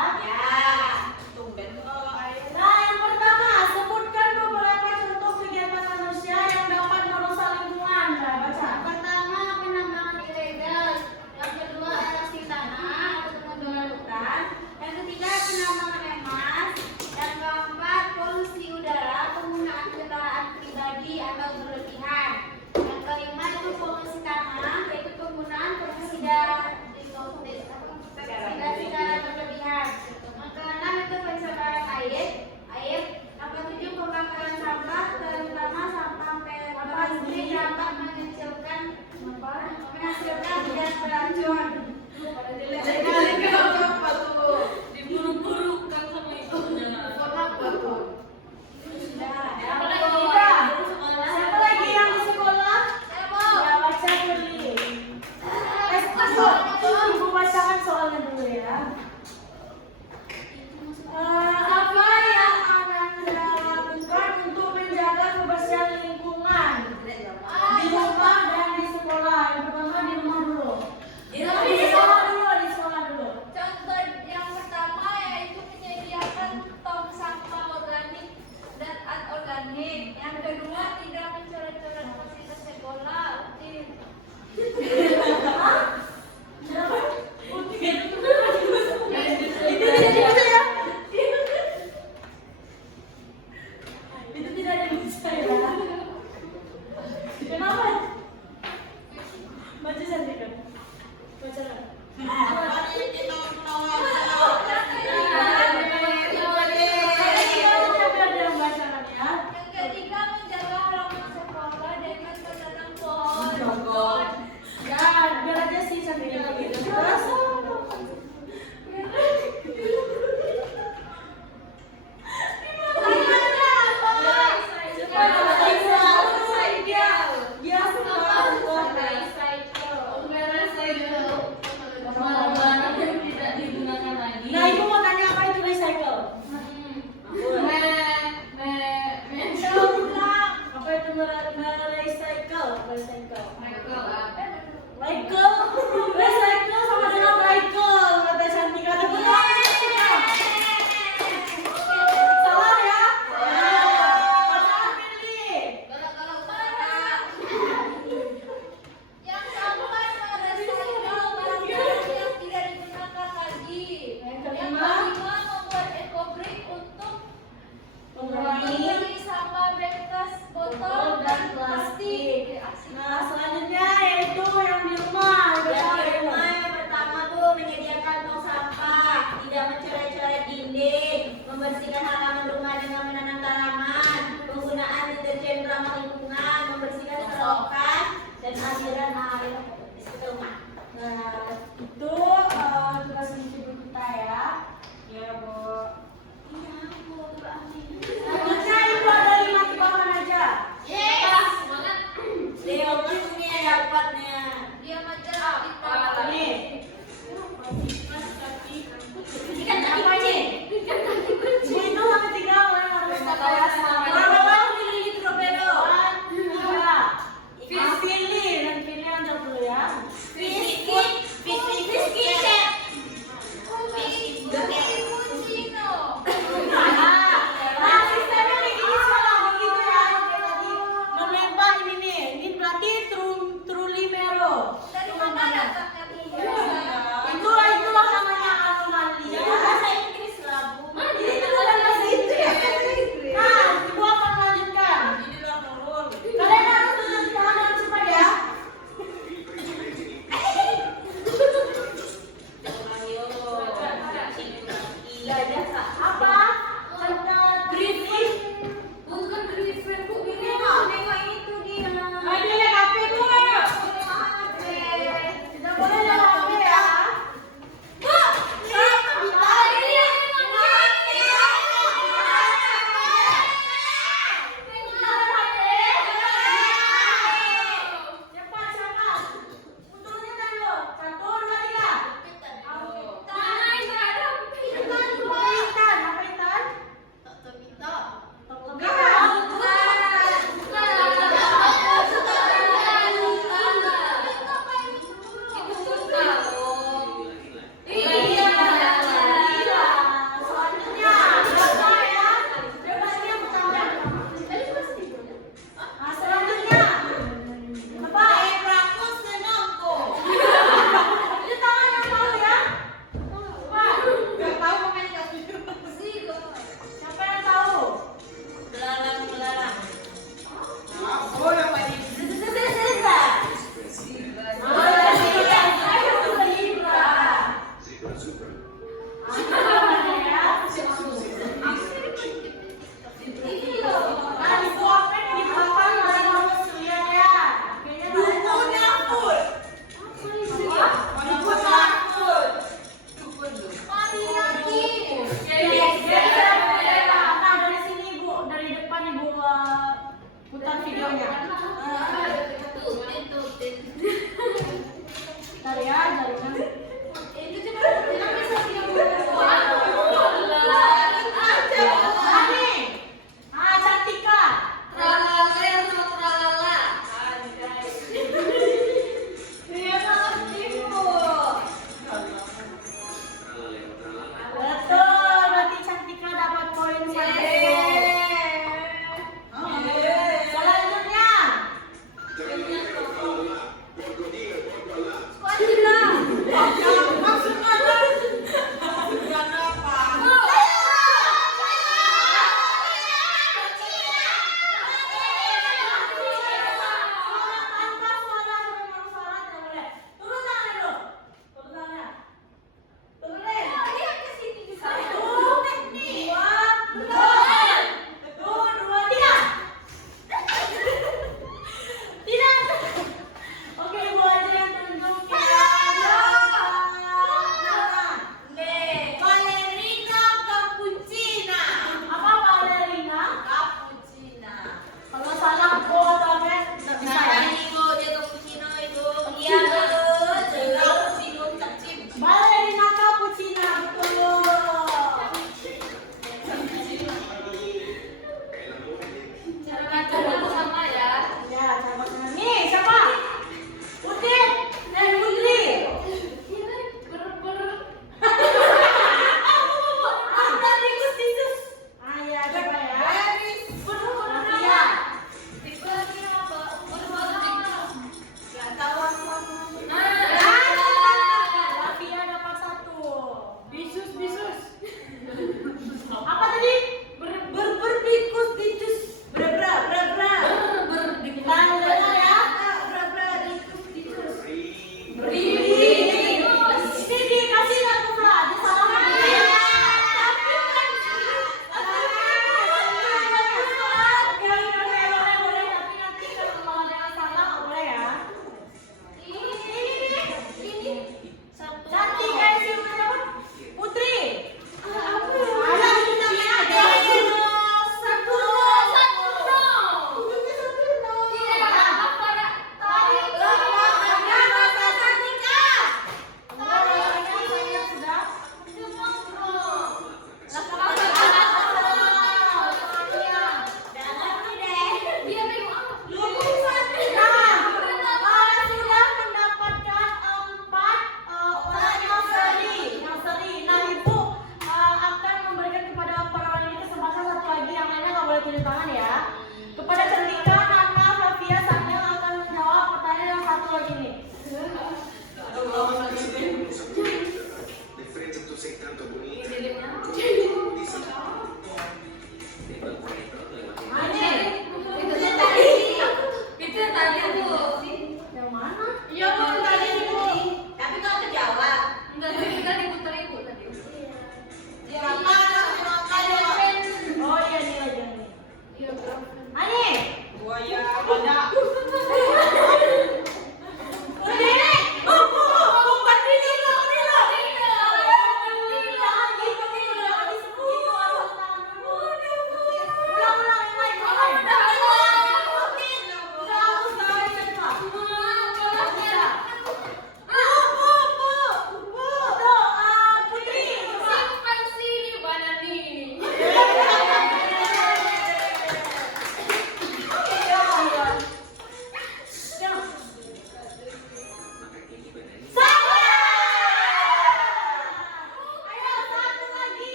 Nah, yang pertama, sebutkan beberapa contoh kegiatan manusia yang dapat merusak lingkungan. Nah, baca. Pertama, penambangan ilegal. Yang kedua, erasi tanah atau penambangan hutan. Yang ketiga, penambangan emas. Yang keempat, polusi udara, penggunaan kendaraan pribadi atau berlebihan. Yang kelima itu polusi tanah, yaitu penggunaan pestisida secara berlebihan. Yang keenam itu pencemaran air. Yang ketujuh pembakaran sampah, terutama sampah plastik dapat menghasilkan gas beracun. Diburu-burukan sama ibunya. Kenapa tuh? Siapa lagi yang di sekolah? Ya, baca Firly. Ibu bacakan soalnya dulu ya. Apa yang Anda lakukan untuk menjaga kebersihan lingkungan di rumah dan di sekolah? Yang pertama di rumah dulu. Di sekolah dulu. Contoh yang pertama yaitu menyediakan tong sampah organik dan anorganik. Yang kedua, tidak mencoret-coret fasilitas sekolah. Itu tidak ada di saya. Kenapa? Baca saja kan. Baca kan. Siapa ada yang bacakan ya? Yang ketiga, menjaga halaman sekolah dengan menanam pohon. Ya,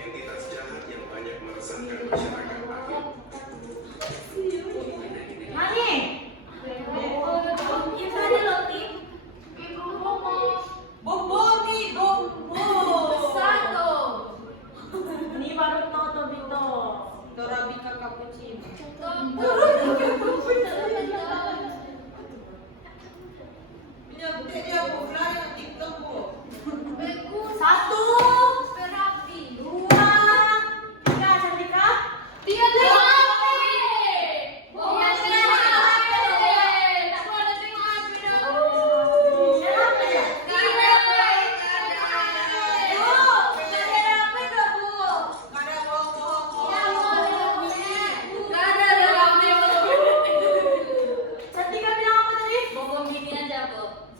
Entitas jahat yang banyak meresahkan masyarakat akhir. Nani? Ini baru Toto Bito. Torabika cappuccino. Satu, dua, tiga, Cantika. Cantika bilang apa tadi?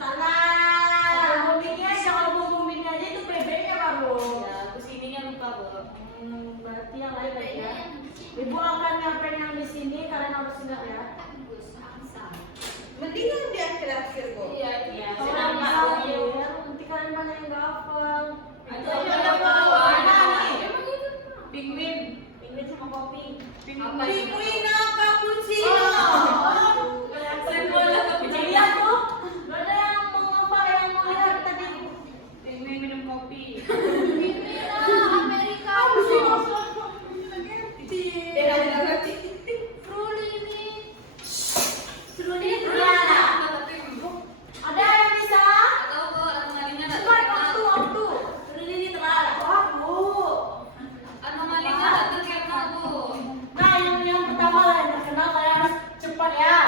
Salah. Bombingnya aja, kalau bombingnya aja itu bebeknya baru. Berarti yang lain lagi ya. Ibu akan nyampein yang di sini, kalian harus ingat ya. Mendingan di akhir-akhir kok. Kalau yang nggak hafal, nanti kalian banyak yang nggak hafal. Ada Ada nih. Penguin. Penguin sama kopi. Penguin cappuccino. Jadi aku, nggak ada yang mau ngapa yang mau lihat tadi. Penguin minum kopi. Ada yang bisa? Cepat waktu. Nah, yang pertama lah yang terkenal kalian harus cepat ya.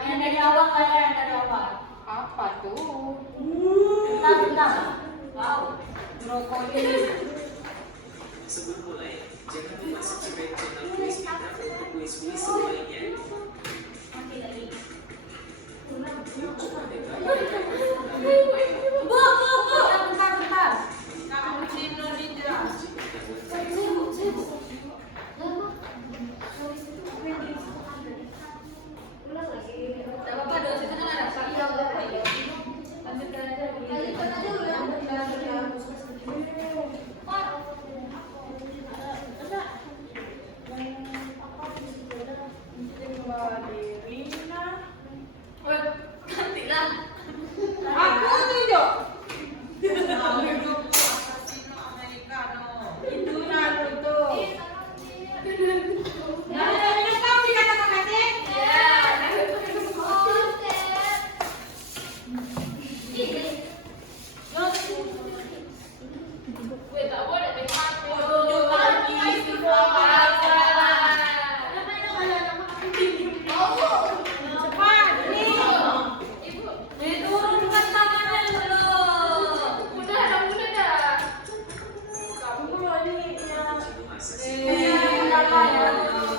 Yang dari awal kalian yang dari awal. Apa tuh? Bentar. Wow. Brokoli. Sebelum mulai, jangan lupa subscribe channel Kuis Pintar untuk kuis-kuis semuanya. Bentar. Cappuccino ninja. Balerina. Aku tunjuk. Naruto cappuccino americano. Itu Naruto. Naruto tahu dikatakan sih? Tunggu ini yang pertama ya.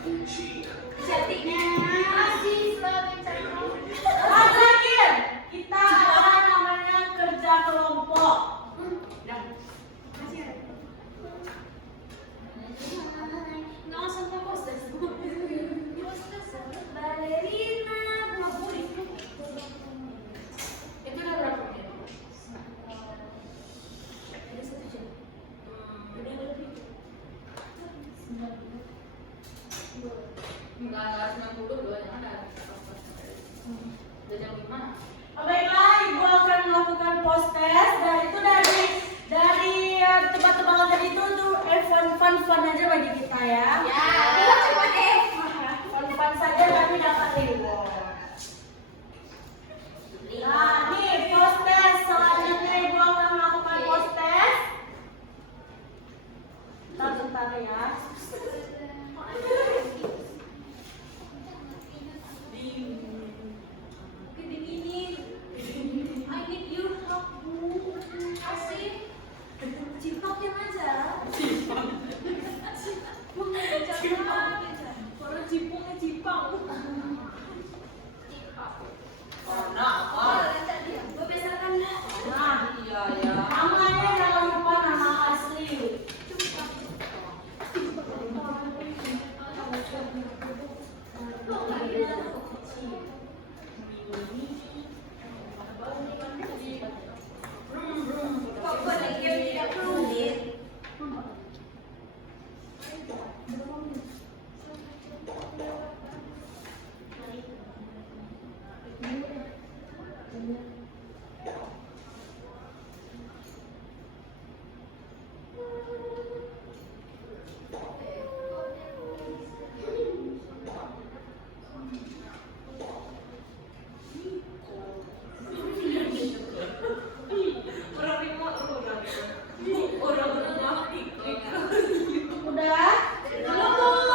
Kunci Cantiknya masih sebagai calon. Terakhir, kita ada namanya kerja kelompok. Nggak usah proses. Balerina, Itu udah berapa menit? Enggak 90 doang yang ada. Udah jam 5. Baiklah, Ibu akan melakukan post test dan itu dari tebak-tebakan tadi itu tuh fun aja bagi kita ya. ya. Fun saja kami dapat reward. Nah, nih post test selanjutnya Ibu akan melakukan post test. Bentar ya. Kedinginin. I need your help, Bu. Asik. Cipokin aja. Kalau cipongnya cipang. Gue biasakan. Nah, Iya ya. namanya jangan lupa nama asli. Kok boneknya tidak rumit? Udah?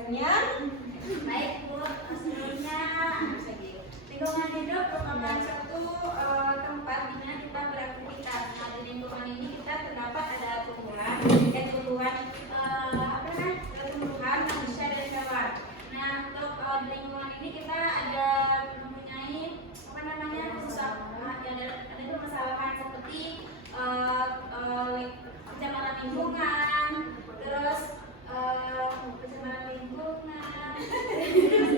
Sanian? Baik Bu, sebelumnya lingkungan hidup merupakan satu tempat di mana kita beraktivitas. Nah, di lingkungan ini kita terdapat ada tumbuhan dan tumbuhan tumbuhan manusia dan hewan. Nah, untuk di lingkungan ini kita ada mempunyai ada permasalahan seperti pencemaran lingkungan, terus pencemaran lingkungan.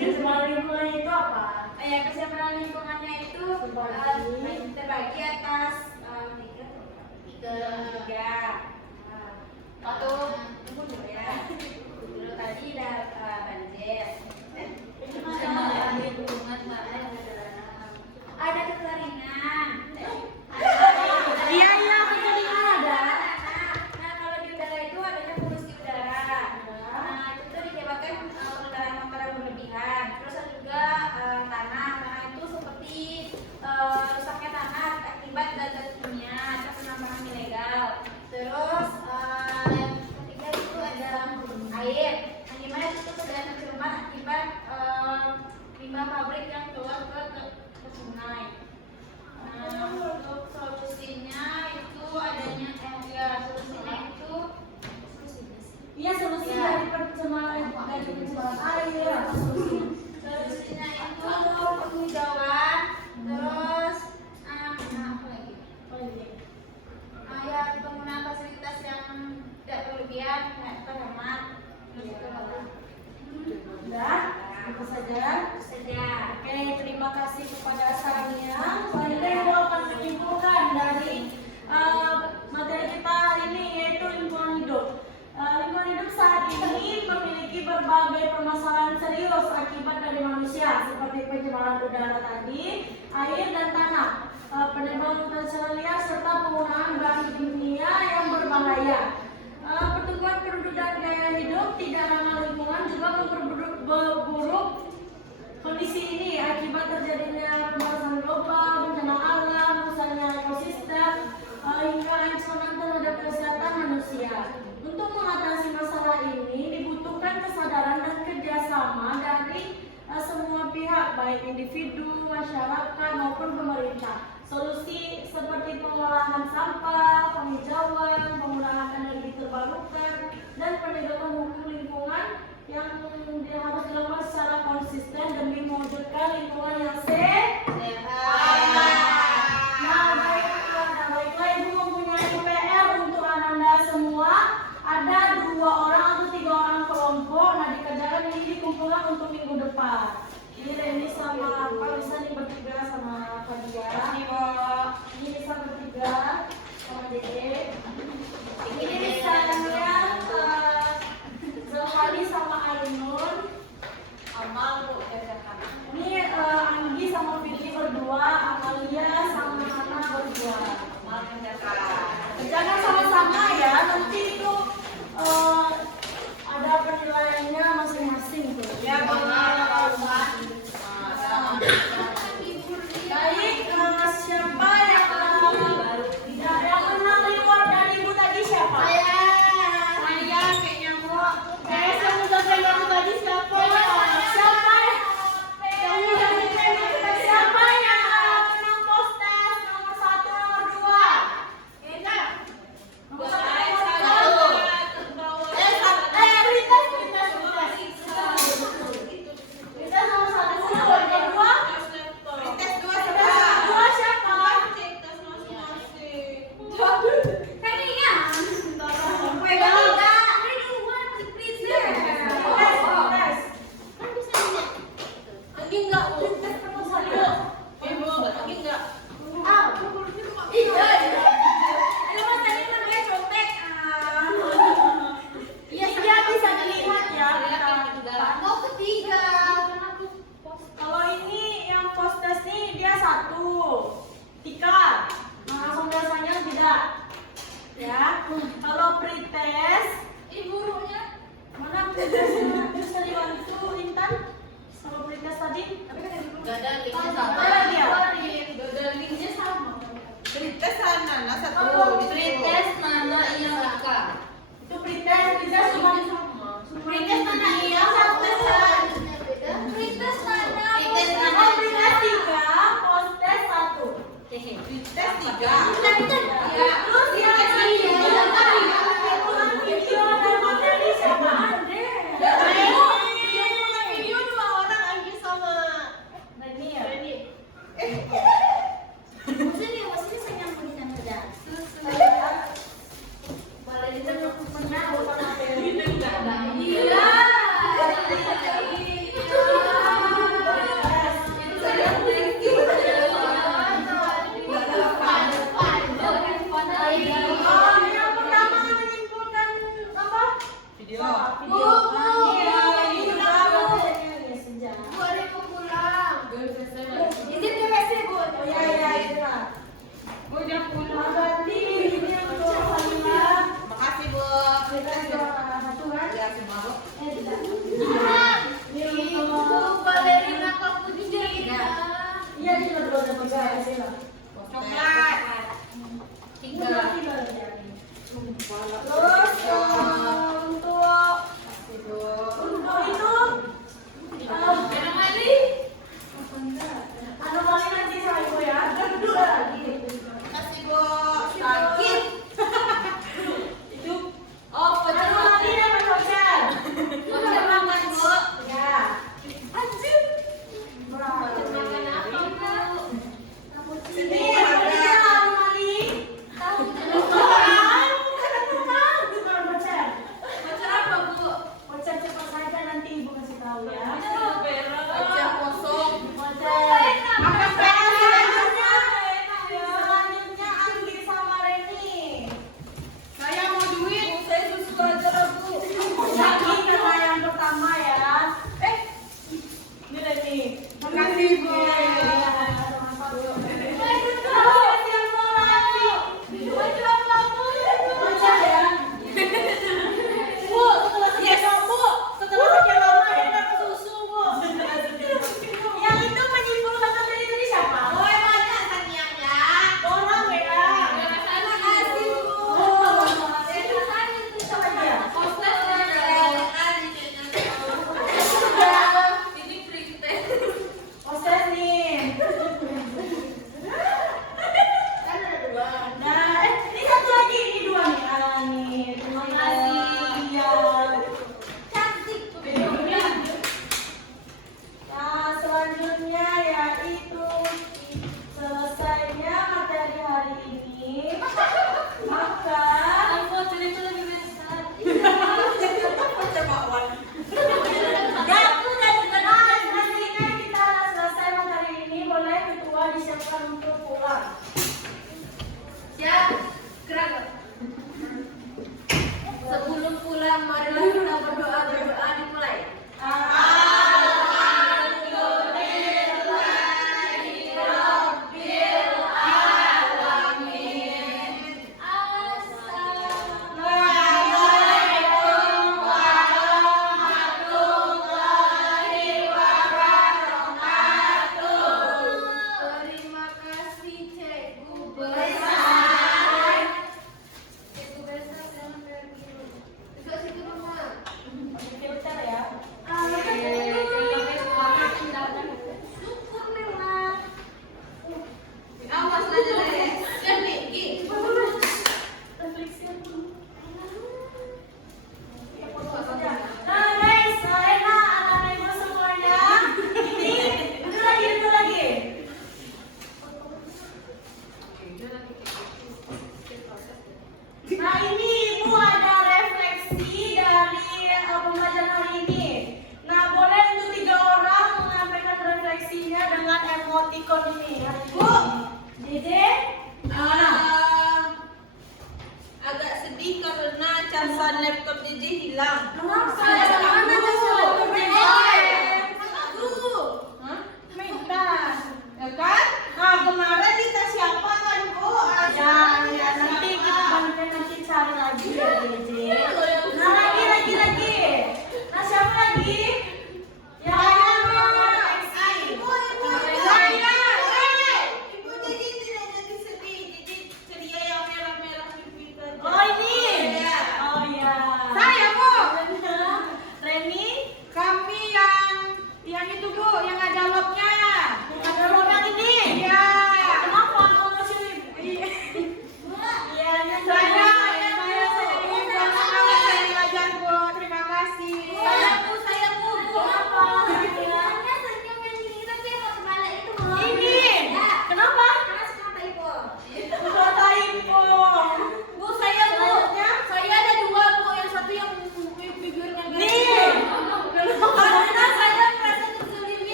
Pencemaran lingkungan itu apa? Pencemaran lingkungannya itu terbagi atas tiga. Satu, ya. Dulu tadi ada banjir. Pencemaran lingkungan, Mbak. Ada kekeringan. Iya, kekeringan ada. Nah, kalau di udara itu adanya polusi udara. Nah, itu tuh disebabkan pengeluaran makanan berlebihan. Terus ada juga tanah itu seperti rusaknya tanah akibat gas kimia atau penambangan ilegal. Terus yang ketiga itu ada air. Nah, gimana itu sudah tercemar akibat limbah pabrik yang keluar ke sungai. Nah, untuk solusinya itu adanya solusinya itu Iya, solusi dari pencemaran air apa solusinya? solusinya itu penghijauan, terus apa lagi? Ya, penggunaan fasilitas yang tidak berlebihan, terhemat. Udah, itu saja. Oke, terima kasih kepada Sania. Selanjutnya Ibu akan menyimpulkan dari materi kita hari ini, yaitu lingkungan hidup. Lingkungan hidup saat ini memiliki berbagai permasalahan serius akibat dari manusia, seperti pencemaran udara tadi, air dan tanah, penebangan hutan secara liar, serta penggunaan bahan kimia yang berbahaya. Pertumbuhan penduduk dan gaya hidup tidak ramah lingkungan juga memperburuk kondisi ini akibat terjadinya pemanasan global, bencana alam, rusaknya ekosistem, hingga ancaman terhadap kesehatan manusia. Untuk mengatasi masalah ini dibutuhkan kesadaran dan kerjasama dari semua pihak, baik individu, masyarakat maupun pemerintah. Solusi seperti pengolahan sampah, penghijauan, penggunaan energi terbarukan, dan penegakan hukum lingkungan yang harus dilakukan secara konsisten demi mewujudkan lingkungan yang sehat. Nah, baiklah Ibu mempunyai PR untuk Ananda semua. Ada 2 orang atau 3 orang kelompok. Nah, dikerjakan ini dikumpulkan untuk minggu depan. Ini Reni sama Pak Lisa nih bertiga sama Fadia. Ini Lisa bertiga sama Dede. Ini Lisanya Zulhali sama Ainun. Amal Bu kerjakan. Ini Anggi sama Fitri berdua, Amalia sama Hana berdua. Amal kerjakan. Kerjakan sama-sama ya. Nanti itu ada penilaiannya masing-masing tuh. Ya, baik, siapa yang menang reward dari Ibu tadi siapa? Saya kayaknya Bu. Saya sudah pegang tadi siapa? Siapa yang menang postes nomor 1, nomor 2? Nomor 1. Pretest mana yang nikah? Itu pretest cuma pretest mana iya?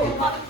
Opo.